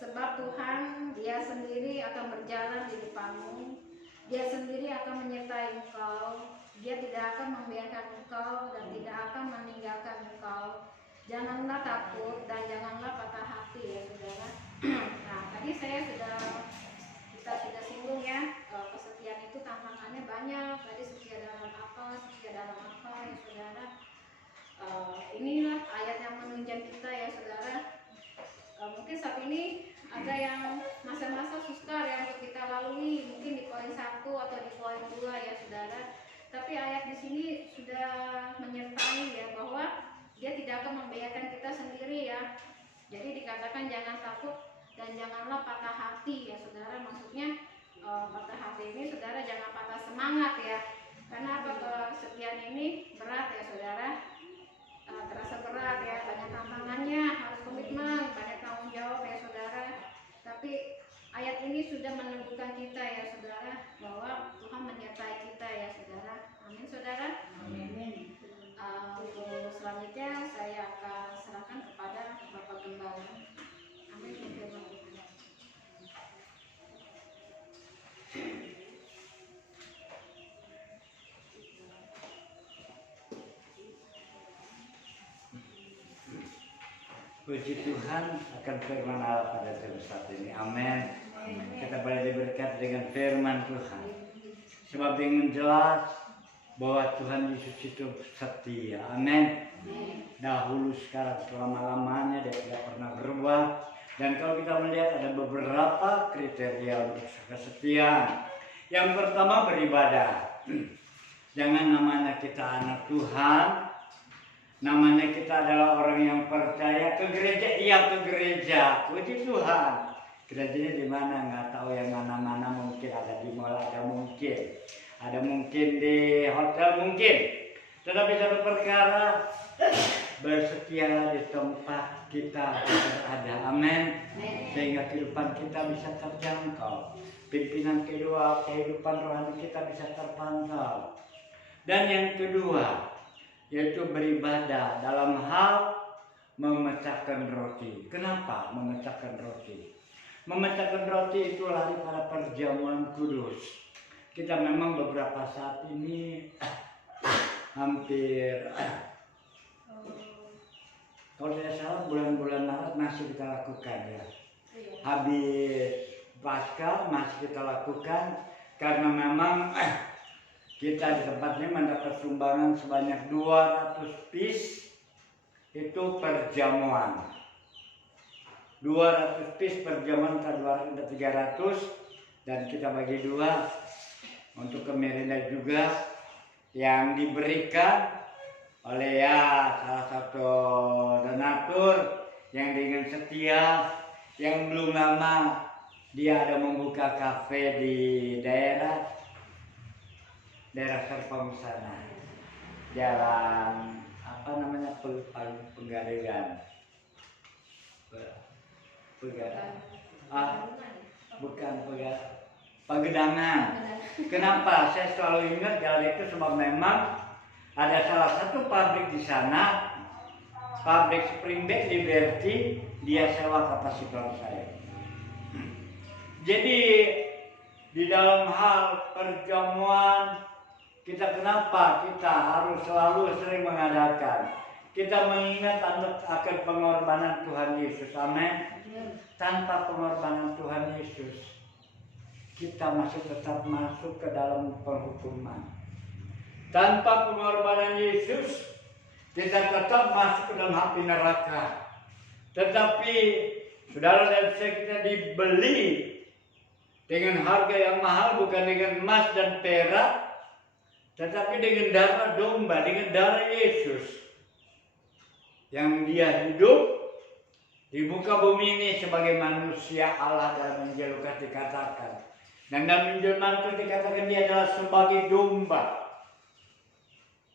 Sebab Tuhan Dia sendiri akan berjalan di depanmu, Dia sendiri akan menyertai engkau, Dia tidak akan membiarkan engkau dan tidak akan meninggalkan engkau. Janganlah takut dan janganlah patah hati ya saudara. Nah tadi kita sudah singgung ya, kesetiaan itu tantangannya banyak. Tadi setia dalam apa ya saudara. Inilah ayat yang menunjang kita ya saudara. Mungkin saat ini ada yang masa-masa sukar yang untuk kita lalui, mungkin di poin 1 atau di poin 2 ya saudara. Tapi ayat di sini sudah menyertai ya bahwa Dia tidak akan membiarkan kita sendiri ya. Jadi dikatakan jangan takut dan janganlah patah hati ya saudara. Maksudnya patah hati ini saudara jangan patah semangat ya. Karena apa, kesetiaan ini berat ya saudara. Terasa berat ya, banyak tantangannya, harus komitmen, banyak tanggung jawab ya saudara. Tapi ayat ini sudah meneguhkan kita ya saudara bahwa Tuhan menyertai kita ya saudara. Amin saudara. Amin. Untuk selanjutnya saya akan serahkan kepada Bapak Gembala. Amin. Puji Tuhan akan firman Allah pada saat ini. Amin. Kita boleh diberkati dengan firman Tuhan. Sebab dengan jelas bahwa Tuhan Yesus itu setia. Amin. Dahulu, sekarang, selama-lamanya dia tidak pernah berubah. Dan kalau kita melihat ada beberapa kriteria untuk kesetiaan. Yang pertama beribadah. Jangan namanya kita anak Tuhan, namanya kita adalah orang yang percaya, ke gereja, iya ke gereja, puji Tuhan. Gerejanya di mana nggak tahu, yang mana-mana mungkin ada di mall, ada mungkin di hotel mungkin. Tetapi satu perkara, bersetia di tempat kita berada, amin. Sehingga kehidupan kita bisa terjangkau. Pimpinan kedua, kehidupan rohani kita bisa terpantau. Dan yang kedua, yaitu beribadah dalam hal memecahkan roti. Kenapa memecahkan roti? Memecahkan roti itu lari pada perjamuan kudus. Kita memang beberapa saat ini hampir, kalau tidak salah bulan-bulan Maret masih kita lakukan ya. Habis Paskah masih kita lakukan karena memang kita di tempatnya mendapat sumbangan sebanyak 200 piece itu perjamuan. 200 piece perjamuan ke 300 dan kita bagi dua untuk ke Merinda juga yang diberikan oleh salah satu donatur yang dengan setia, yang belum lama dia ada membuka kafe di daerah Serpong sana, jalan apa namanya, Pegadegan, bukan Pagedangan. Kenapa saya selalu ingat jalan itu? Sebab memang ada salah satu pabrik di sana, pabrik Spring Bed Liberty, dia sewa kapasitor saya. Jadi di dalam hal perjamuan kita, kenapa kita harus selalu sering mengadakan? Kita mengingat akan pengorbanan Tuhan Yesus. Amin. Tanpa pengorbanan Tuhan Yesus, kita masih tetap masuk ke dalam penghukuman. Tanpa pengorbanan Yesus, kita tetap masuk ke dalam api neraka. Tetapi saudara dan saya, kita dibeli dengan harga yang mahal, bukan dengan emas dan perak, tetapi dengan darah domba, dengan darah Yesus. Yang dia hidup di muka bumi ini sebagai manusia Allah. Dalam Injil Lukas dikatakan, dan dalam Injil Markus dikatakan dia adalah sebagai domba.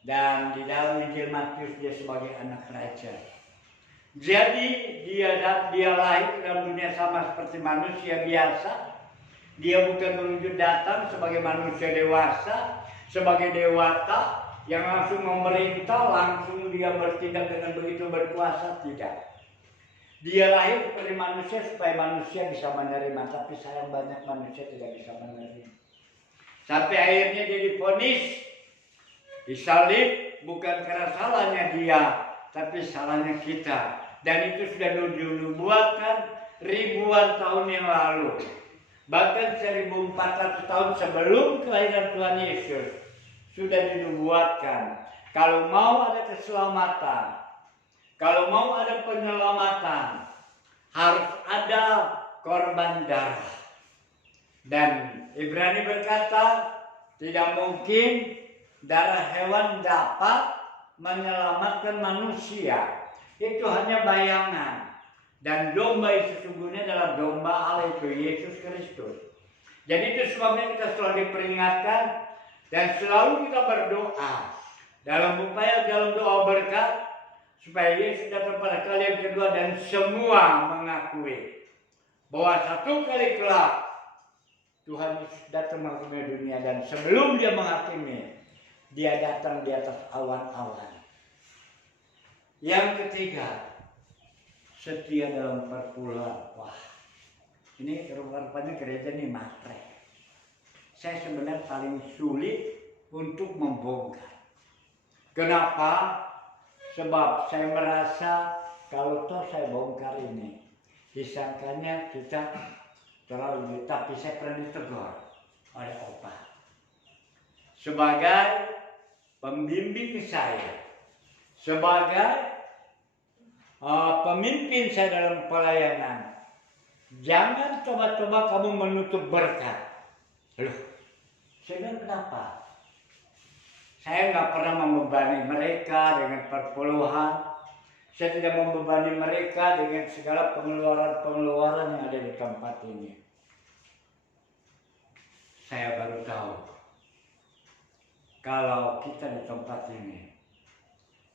Dan di dalam Injil Matius dia sebagai anak raja. Jadi dia lahir dalam dunia sama seperti manusia biasa. Dia bukan menuju datang sebagai manusia dewasa, sebagai dewata yang langsung memerintah, langsung dia bertindak dengan begitu berkuasa, tidak. Dia lahir seperti manusia supaya manusia bisa menerima, tapi sayang banyak manusia tidak bisa menerima. Sampai akhirnya dia divonis, disalib, bukan karena salahnya dia, tapi salahnya kita. Dan itu sudah dinubuatkan ribuan tahun yang lalu. Bahkan 1400 tahun sebelum kelahiran Tuhan Yesus sudah dinubuatkan. Kalau mau ada keselamatan, kalau mau ada penyelamatan, harus ada korban darah. Dan Ibrani berkata, tidak mungkin darah hewan dapat menyelamatkan manusia. Itu hanya bayangan. Dan domba yang sesungguhnya adalah domba Allah, itu Yesus Kristus. Jadi itu sebabnya kita selalu diperingatkan dan selalu kita berdoa dalam doa berkat, supaya Yesus datang pada kali yang kedua dan semua mengakui bahwa satu kali kelak Tuhan Yesus datang menghakimi dunia, dan sebelum dia menghakimi, dia datang di atas awan-awan. Yang ketiga, setia dalam perpuluhan. Wah, ini rupanya gereja ini matre. Saya sebenarnya paling sulit untuk membongkar. Kenapa? Sebab saya merasa kalau toh saya bongkar ini, disangkanya kita terlalu, tapi saya pernah ditegur oleh Opa sebagai pembimbing saya, sebagai pemimpin saya dalam pelayanan. Jangan coba-coba kamu menutup berkat. Loh, saya bilang kenapa? Saya nggak pernah membebani mereka dengan perpuluhan. Saya tidak membebani mereka dengan segala pengeluaran-pengeluaran yang ada di tempat ini. Saya baru tahu kalau kita di tempat ini,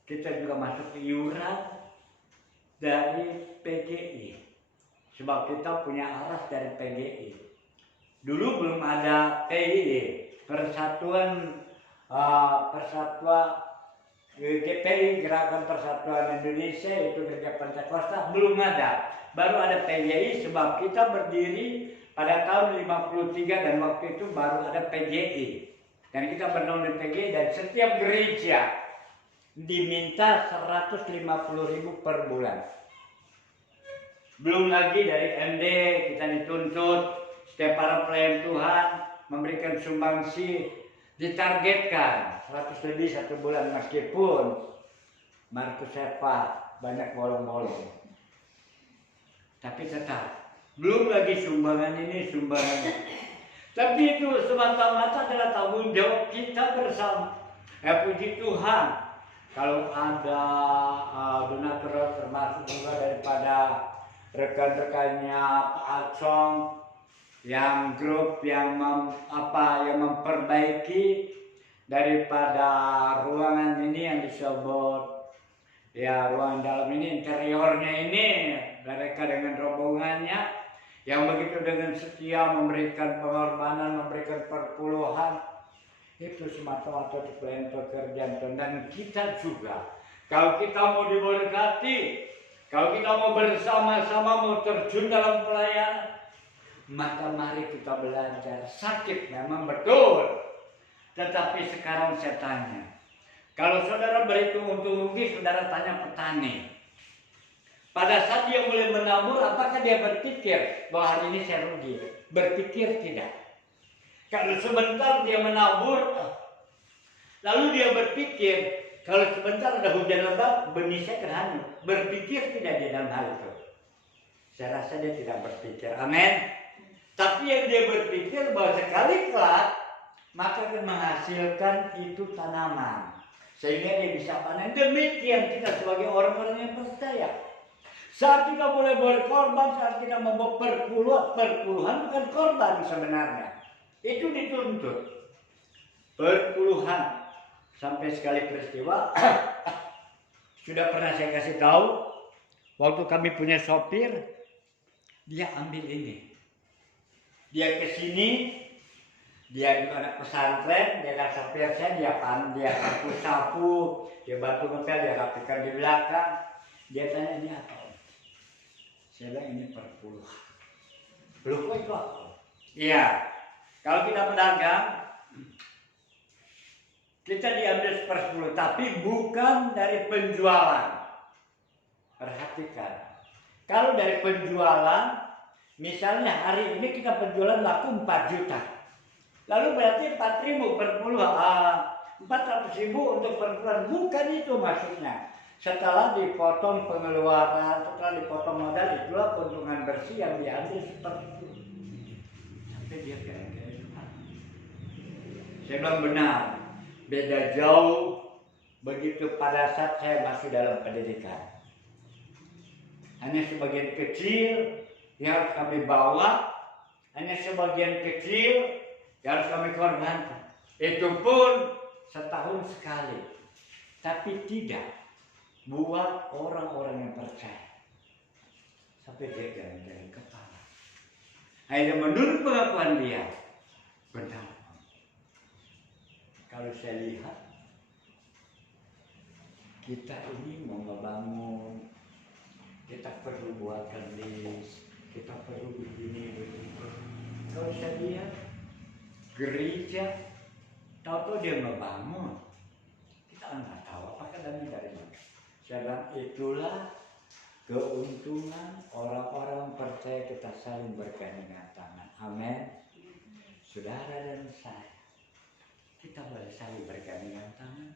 kita juga masuk iuran dari PGI. Sebab kita punya aras dari PGI. Dulu belum ada PII, Persatuan GPI, Gerakan Persatuan Indonesia, itu Gereja Pentakosta, belum ada. Baru ada PGI sebab kita berdiri pada tahun 53 dan waktu itu baru ada PGI. Dan kita bernaung di PGI dan setiap gereja diminta 150.000 per bulan. Belum lagi dari MD kita dituntut setiap para pelayan Tuhan memberikan sumbangsi, ditargetkan 100 lebih satu bulan, meskipun Markus Eva banyak bolong-bolong. Tapi tetap belum lagi sumbangan ini, sumbangan itu. Tapi itu semata-mata adalah tanggung jawab kita bersama. Puji Tuhan, kalau ada donatur termasuk juga daripada rekan-rekannya Pak Acong, yang grup yang memperbaiki daripada ruangan ini yang disebut ya ruangan dalam ini, interiornya ini, mereka dengan rombongannya yang begitu dengan setia memberikan pengorbanan, memberikan perpuluhan, itu semata-mata untuk pekerjaan Tuhan. Dan kita juga, kalau kita mau diberkati, kalau kita mau bersama-sama mau terjun dalam pelayanan, maka mari kita belajar. Sakit memang betul, tetapi sekarang saya tanya, kalau saudara berhitung untung rugi, saudara tanya petani. Pada saat dia mulai menabur, apakah dia berpikir bahwa hari ini saya rugi? Berpikir tidak. Kalau sebentar dia menabur, lalu dia berpikir, kalau sebentar ada hujan lebat, benih saya akan hanyut. Berpikir tidak dia dalam hal itu? Saya rasa dia tidak berpikir. Amin. Tapi yang dia berpikir bahwa sekali kelak, maka akan menghasilkan itu tanaman. Sehingga dia bisa panen. Demikian kita sebagai orang-orang yang percaya. Saat kita mulai berkorban, saat kita membawa perpuluhan bukan korban sebenarnya. Itu dituntut. Perpuluhan. Sampai sekali peristiwa, sudah pernah saya kasih tahu, waktu kami punya sopir, dia ambil ini. Dia ke sini, dia juga anak pesantren, dia kan sopir saya, dia sapu-sapu, dia batu ngepel, dia rapikan di belakang. Dia tanya, ini apa? Saya bilang, ini perpuluhan. Loh, kok itu apa? Iya, kalau kita pedagang, kita diambil 1/10, tapi bukan dari penjualan. Perhatikan, kalau dari penjualan, misalnya hari ini kita penjualan laku 4 juta. Lalu berarti 4.000 400.000 untuk perpuluhan. Bukan itu maksudnya. Setelah dipotong pengeluaran, setelah dipotong modal, itulah keuntungan bersih yang diambil seperti itu. Sampai dia kira-kira itu. Saya bilang benar. Beda jauh begitu pada saat saya masih dalam pendidikan. Hanya sebagian kecil yang harus kami bawa, hanya sebagian kecil yang harus kami korbankan. Itu pun setahun sekali. Tapi tidak buat orang-orang yang percaya. Sampai dia jalan-jalan kepala. Hanya menurut pengakuan dia, benar. Kalau saya lihat, kita ini mau membangun, kita perlu buatkan list, kita perlu begini, begitu. Kalau saya lihat, gereja, tahu-tahu dia membangun, kita nggak tahu apakah dana dari mana. Saya bilang itulah keuntungan, orang-orang percaya kita saling bergandengan tangan. Amin. Saudara dan saya, kita boleh saling bergandengan tangan.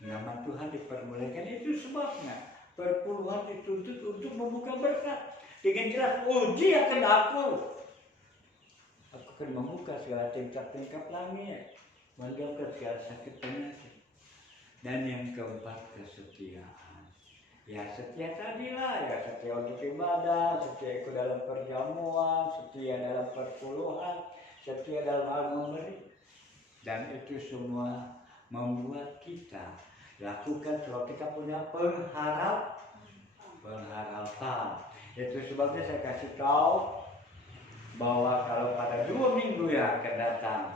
Nama Tuhan dipermuliakan, itu sebabnya perpuluhan dituntut untuk membuka berkat. Dengan jelas, uji akan aku akan membuka segala tingkap-tingkap langit, menjauhkan segala sakit penyakit. Dan yang keempat, kesetiaan. Ya setia tadilah, ya setia untuk ibadah, setia ikut dalam perjamuan, setia dalam perpuluhan, setia dalam hal memberi. Dan itu semua membuat kita lakukan kalau kita punya pengharapan. Itu sebabnya saya kasih tahu bahwa kalau pada 2 minggu yang akan datang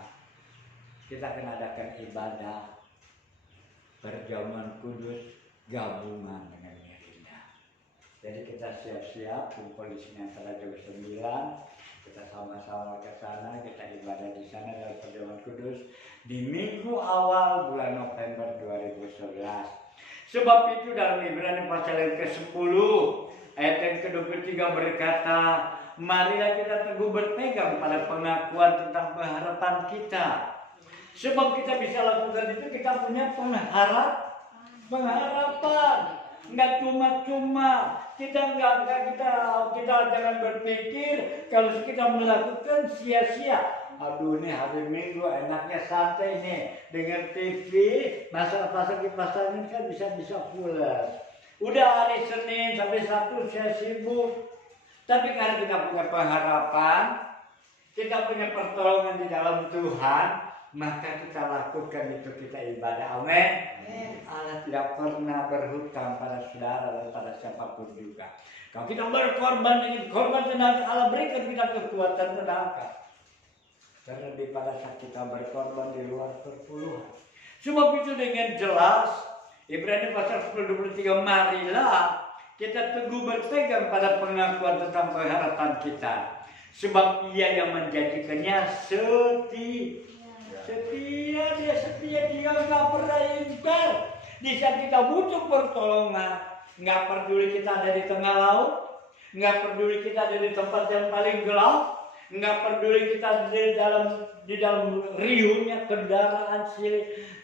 kita akan adakan ibadah perjamuan kudus gabungan dengan Merinda. Jadi kita siap-siap kumpul di sini antara jam 9, kita sama-sama ke sana, kita ibadah di sana dalam perjamuan kudus di minggu awal bulan November 2011. Sebab itu dalam Ibrani pasal yang ke-10 ayat yang ke-23 berkata, marilah kita teguh berpegang pada pengakuan tentang pengharapan kita. Sebab kita bisa lakukan itu, kita punya pengharapan. Nggak cuma-cuma. Kita jangan berpikir kalau kita melakukan sia-sia. Aduh ini hari Minggu enaknya santai nih dengan TV, masalah-masalah kipas angin kan bisa pulas. Udah hari Senin sampai Sabtu saya sibuk. Tapi karena kita punya pengharapan, kita punya pertolongan di dalam Tuhan, maka kita lakukan itu, kita ibadah. Amin. Allah tidak pernah berhutang pada saudara dan pada siapapun juga. Kalau kita berkorban dengan korban tenaga, Allah berikan kita kekuatan tenaga. Karena pada saat kita berkorban di luar perpuluhan. Sebab itu dengan jelas Ibrani pasal 10:23, marilah kita teguh berpegang pada pengakuan tentang pengharapan kita. Sebab Ia yang menjanjikannya setia, dia setia, dia nggak pernah ingkar. Di saat kita butuh pertolongan, nggak peduli kita ada di tengah laut, nggak peduli kita ada di tempat yang paling gelap, nggak peduli kita di dalam riuhnya kendaraan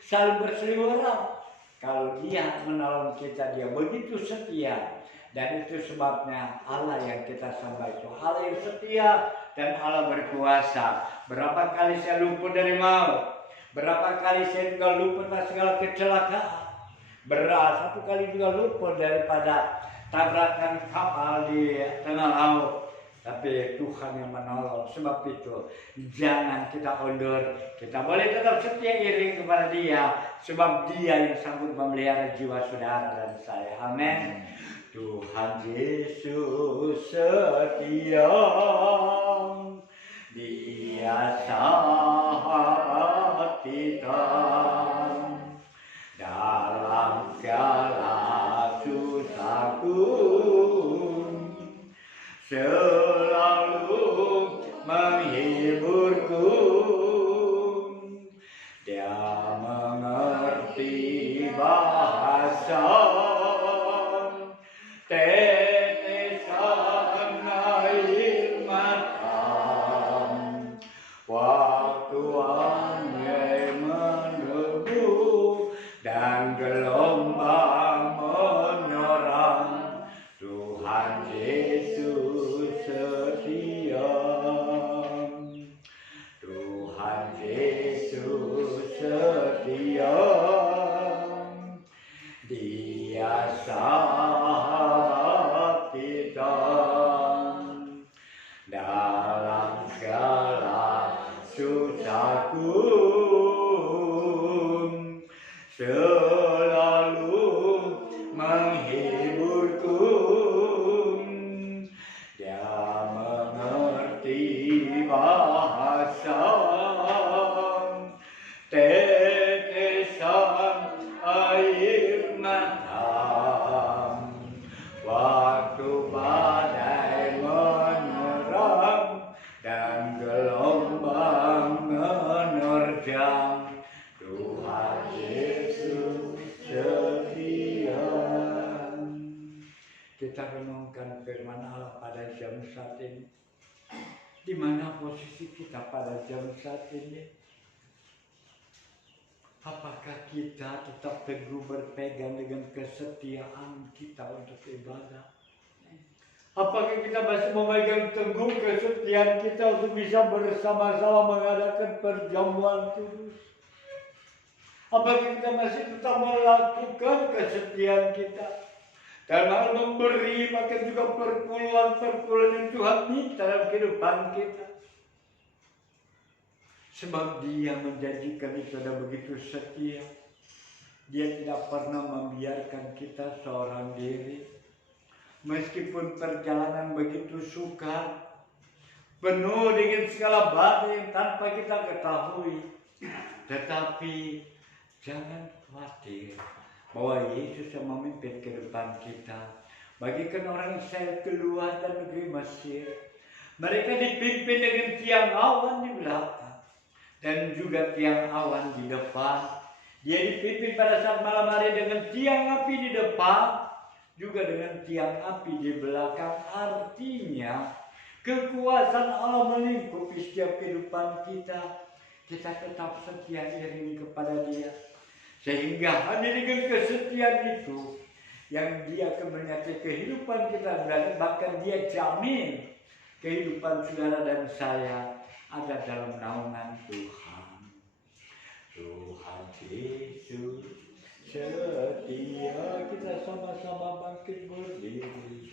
saling berseliweran. Kalau Dia menolong kita, Dia begitu setia. Dan itu sebabnya Allah yang kita sembah itu Allah yang setia dan Allah berkuasa. Berapa kali saya luput dari maut, berapa kali saya juga luput dari segala kecelakaan, satu kali juga luput daripada tabrakan kapal di tengah laut. Tapi Tuhan yang menolong. Sebab itu jangan kita undur. Kita boleh tetap setia iring kepada Dia. Sebab Dia yang sanggup memelihara jiwa saudara dan saya. Amin. Tuhan Yesus setia, Dia sahabat kita dalam segala susahku, selalu menghiburku. Dia mengerti bahasa tetesan air mata, waktu angin meneguh dan gelombang menyorang. Tuhan Yesus setia, Tuhan Yesus setia, Dia sahabat kita dalam segala susahku, selalu kita renungkan firman Allah pada jam saat ini. Di mana posisi kita pada jam saat ini? Apakah kita tetap teguh berpegang dengan kesetiaan kita untuk ibadah? Apakah kita masih memegang teguh kesetiaan kita untuk bisa bersama-sama mengadakan perjamuan kudus? Apakah kita masih tetap melakukan kesetiaan kita? Dan hal memberi, maka juga perpuluhan-perpuluhan yang Tuhan minta dalam kehidupan kita. Sebab Dia menjanjikan itu ada begitu setia. Dia tidak pernah membiarkan kita seorang diri. Meskipun perjalanan begitu sukar, penuh dengan segala badai yang tanpa kita ketahui. Tetapi jangan khawatir bahwa Yesus yang memimpin kehidupan kita. Bagikan orang Israel keluar dari negeri Mesir, mereka dipimpin dengan tiang awan di belakang dan juga tiang awan di depan. Dia dipimpin pada saat malam hari dengan tiang api di depan, juga dengan tiang api di belakang. Artinya kekuasaan Allah melingkupi setiap kehidupan kita. Kita tetap setia iring kepada Dia. Sehingga hanya dengan kesetiaan itu yang Dia akan menyertai kehidupan kita, dan bahkan Dia jamin kehidupan saudara dan saya ada dalam naungan Tuhan. Tuhan Yesus setia, kita sama-sama bangkit berdiri.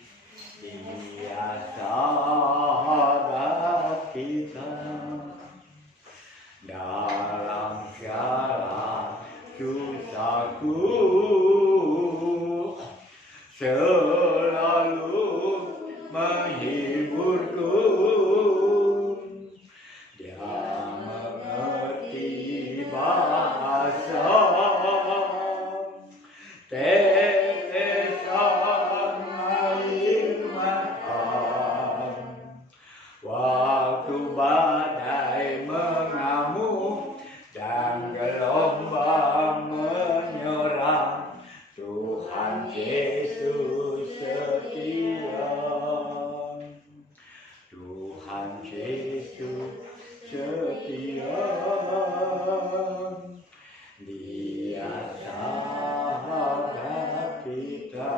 Dia sahabat kita dalam segala susahku, selalu menghiburku. Dia mengerti bahasa tetesan air mata waktu badai mengamuk dan gelombang menyerang. Tuhan Yesus setia. Tuhan Yesus setia. Dia sahabat kita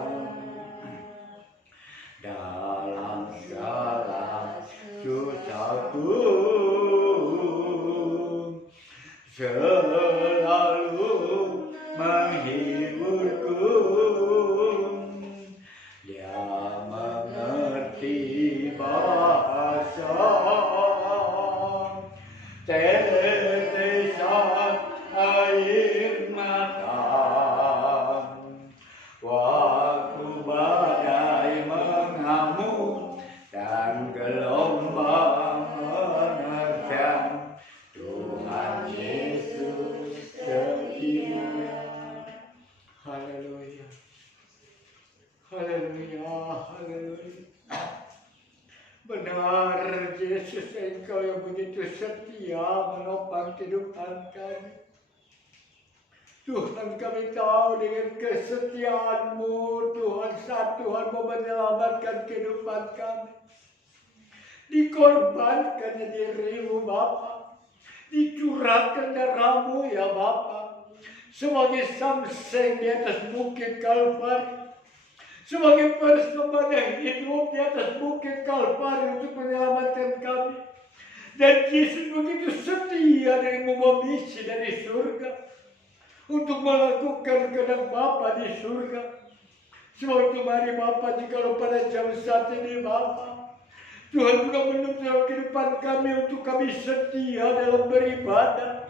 dalam segala susahku, selalu menghiburku. Dia mengerti bahasa tetesan air mata waktu badai mengamuk dan gelombang menerjang. Tuhan Yesus setia. Haleluya, haleluya, haleluya. Benar Yesus, Engkau yang begitu setia menopang kehidupan kami. Tuhan, kami tahu dengan kesetiaan-Mu Tuhan, saat Tuhan mau menyelamatkan kehidupan kami, dikorbankannya diri-Mu Bapa, dicurahkan darah-Mu ya Bapa, sebagai samseng di atas bukit Kalvari, sebagai persembahan yang hidup di atas bukit Kalvari untuk menyelamatkan kami. Dan Yesus begitu setia dengan memisi dari surga untuk melakukan kehendak Bapa di surga. Sebab itu mari Bapa, jikalau pada jam saat ini Bapa, Tuhan juga menuntut dalam kehidupan kami untuk kami setia dalam beribadah,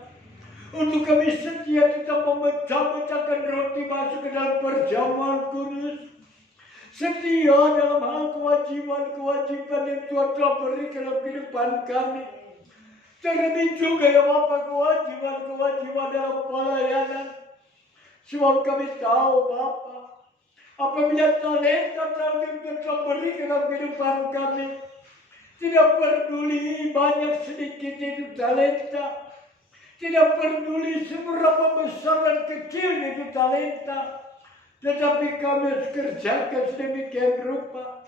untuk kami setia tetap memecah-mecahkan roti masuk ke dalam perjamuan kudus, setia dalam hal kewajiban-kewajiban yang Tuhan telah berikan dalam kehidupan kami. Terlebih juga ya Bapa, kewajiban-kewajiban dalam pelayanan. Sebab kami tahu Bapa, apabila talenta yang telah berikan dalam kehidupan kami, tidak peduli banyak sedikit itu talenta, tidak peduli seberapa besar dan kecil itu talenta, Tetapi kami harus kerjakan sedemikian rupa.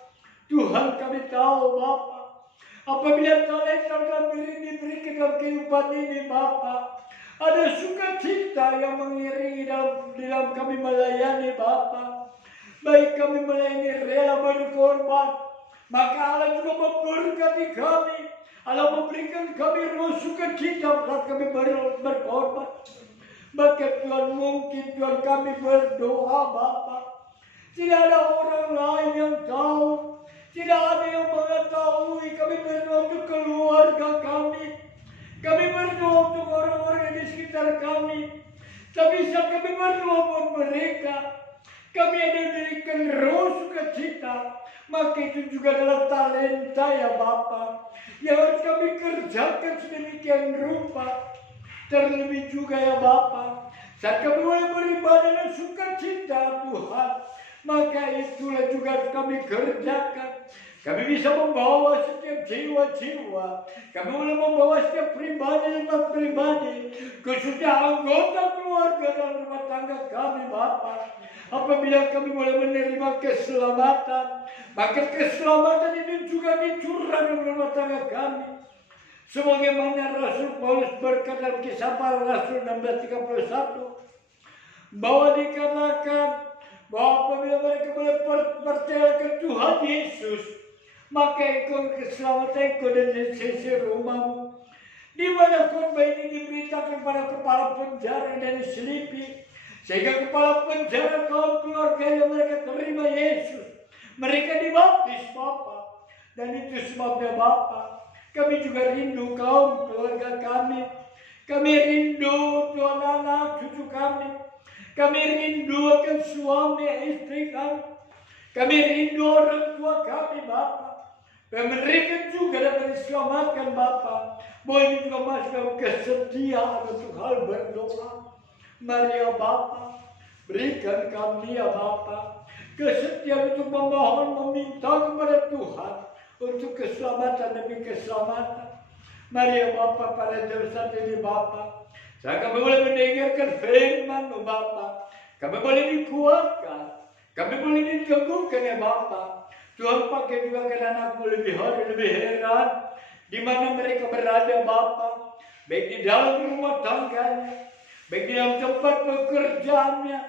Tuhan, kami tahu Bapa, apabila talenta kami diberikan dalam kehidupan ini Bapa, ada sukacita yang mengiringi dalam kami melayani Bapa. Baik kami melayani rela berkorban, maka Allah juga memberkati kami. Allah memberikan kami roh sukacita saat kami berkorban. Maka Tuhan, mungkin Tuhan kami berdoa Bapa, tidak ada orang lain yang tahu, tidak ada yang mengetahui. Kami berdoa untuk keluarga kami, kami berdoa untuk orang-orang di sekitar kami. Tapi saat kami berdoa buat mereka, kami ada diberikan roh sukacita, maka itu juga adalah talenta ya Bapa, yang harus kami kerjakan sedemikian rupa. Terlebih juga ya Bapa, saat kami boleh beribadah dan sukacita Tuhan, maka itulah juga harus kami kerjakan. Kami bisa membawa setiap jiwa-jiwa, kami boleh membawa setiap pribadi, khususnya anggota keluarga dan rumah tangga kami Bapa. Apabila kami boleh menerima keselamatan, maka keselamatan itu juga dicurahkan dalam rumah tangga kami. Sebagaimana Rasul Paulus berkata dalam Kisah Para Rasul 16:31, bahwa dikatakan bahwa apabila mereka boleh percaya ke Tuhan Yesus, maka engkau keselamatan engkau dan sisi rumahmu. Di mana khotbah ini diberitakan kepada kepala penjara dan diselipi, sehingga kepala penjara kaum keluarganya mereka terima Yesus, mereka dibaptis Bapa. Dan itu sebabnya Bapa, kami juga rindu kaum keluarga kami. Kami rindu Tuhan anak cucu kami. Kami rindu akan suami istri kami. Kami rindu orang tua kami Bapa. Dan mereka juga dapat diselamatkan Bapa. Bahwa ini juga masuk dalam kesetiaan untuk hal berdoa. Mari ya Bapa, berikan kami ya Bapa kesetiaan untuk memohon, meminta kepada Tuhan untuk keselamatan demi keselamatan. Mari ya Bapa, pada jam saat ini Bapa, kami boleh mendengarkan firman-Mu Bapa, kami boleh dikuatkan, kami boleh diteguhkan ya Bapa. Tuhan, pakai juga anak-Mu lebih hari lebih heran di mana mereka berada Bapa, baik di dalam rumah tangganya, baik di dalam tempat pekerjaannya,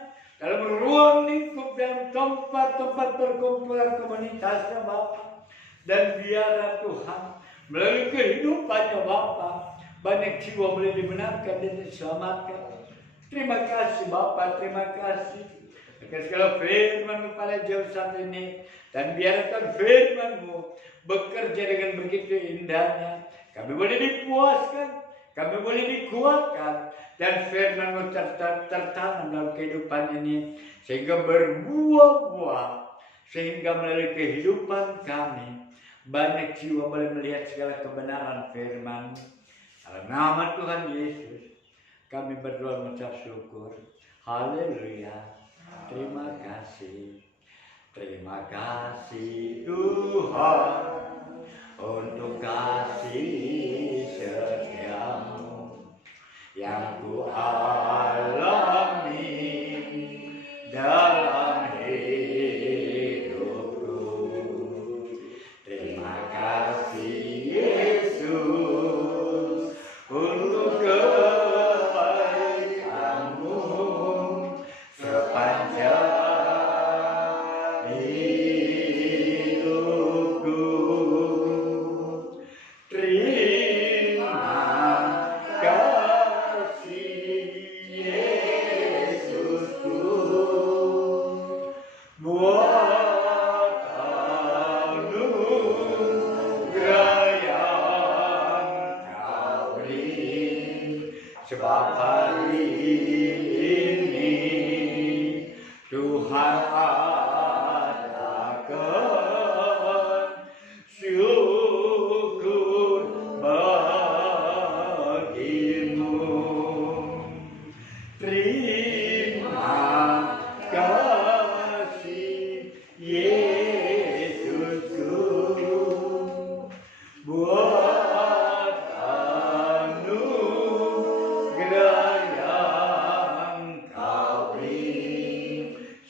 dalam ruang lingkup, dalam tempat-tempat perkumpulan komunitasnya Bapa. Dan biarlah Tuhan, melalui kehidupannya Bapa, banyak jiwa boleh dimenangkan dan diselamatkan. Terima kasih Bapa, terima kasih atas segala firman-Mu pada jam saat ini. Dan biarkan firman-Mu bekerja dengan begitu indahnya. Kami boleh dipuaskan, kami boleh dikuatkan, dan firman-Mu tertanam dalam kehidupan ini, sehingga berbuah-buah, sehingga melalui kehidupan kami banyak jiwa boleh melihat segala kebenaran firman. Dalam nama Tuhan Yesus kami berdoa mengucap syukur. Haleluya. Terima kasih. Terima kasih Tuhan untuk kasih setiamu yang ku alami dalam hidupku. Terima kasih Yesus untuk kebaikan-Mu sepanjang hidupku. Terima kasih Yesus.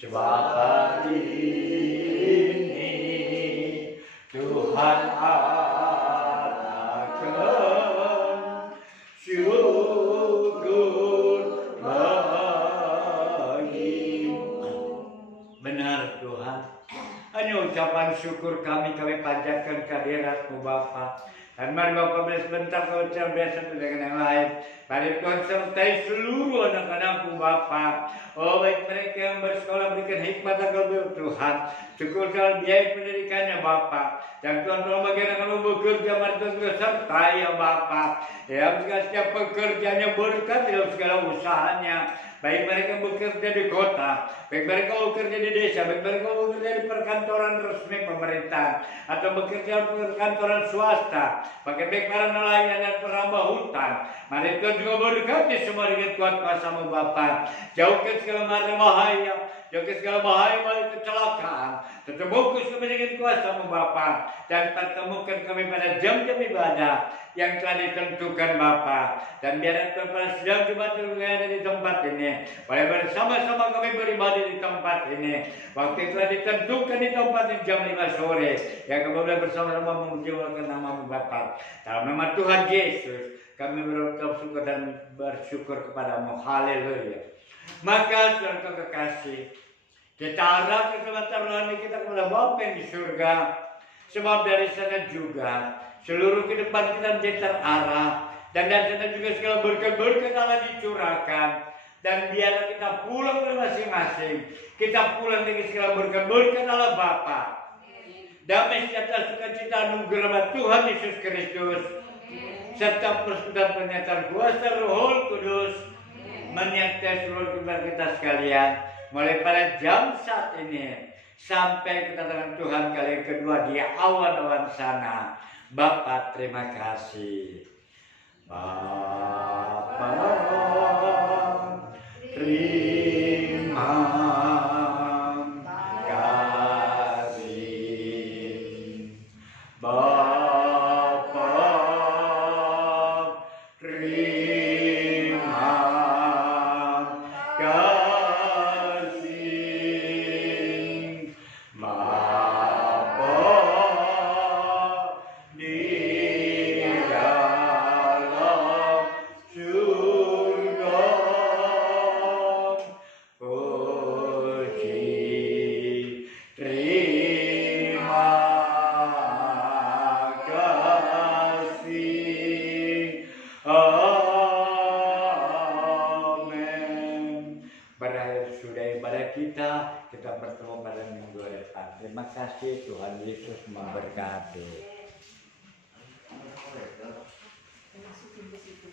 Sebab hari ini Tuhan adakan syukur bagimu. Benar Tuhan, hanya ucapan syukur kami panjatkan kehadirat-Mu Bapa. Dan mari Bapak boleh sebentar kalau biasa dengan yang lain. Mari Tuhan sertai seluruh anak-anak-Mu Bapa. Oh baik mereka yang bersekolah berikan hikmat agar Tuhan. Cukup soal biaya pendidikannya Bapa. Dan Tuhan kalau bagi anak-anak bekerja mari Tuhan juga sertai ya Bapa. Ya setiap pekerjaannya berkat dalam segala usahanya. Baik mereka bekerja di kota, baik mereka bekerja di desa, baik mereka bekerja di perkantoran resmi pemerintah, atau bekerja di perkantoran swasta, baik para nelayan dan perambah hutan. Mari Tuhan juga berkati semua dengan kuat kuasa-Mu Bapa. Jauhkan segala macam bahaya, jauhkan segala bahaya balik kecelakaan. Tetap fokus dengan kuasa-Mu Bapa. Dan pertemukan kami pada jam-jam ibadah yang telah ditentukan Bapa. Dan biarlah Tuhan pada sedang Jumat yang ada di tempat ini, boleh bersama-sama kami beribadah di tempat ini. Waktu yang telah ditentukan di tempat ini jam 5 sore, yang kami boleh bersama-sama memujiakan nama-Mu Bapa. Dalam nama Tuhan Yesus kami berucap syukur dan bersyukur kepada-Mu. Haleluya. Maka saudara kekasih, kita arahkan sebentar rohani kita kepada Bapa yang di surga. Sebab dari sana juga seluruh kehidupan kita menjadi terarah. Dan dari sana juga segala berkat-berkat Allah dicurahkan. Dan biarlah kita pulang ke masing-masing. Kita pulang dengan segala berkat-berkat Allah Bapa. Damai sejahtera sukacita anugerah Tuhan Yesus Kristus. Serta persekutuan penyertaan kuasa Roh Kudus menyertai seluruh kehidupan kita sekalian. Mulai pada jam saat ini sampai kedatangan Tuhan kali yang kedua di awan-awan sana. Bapa terima kasih. Bapa terima kasih. Bapa terima kasih. Bapa di dalam surga, puji terima kasih. Amin. Berakhir sudah ibadah kita bertemu pada minggu depan. Terima kasih, Tuhan Yesus memberkati. Masukin ke situ,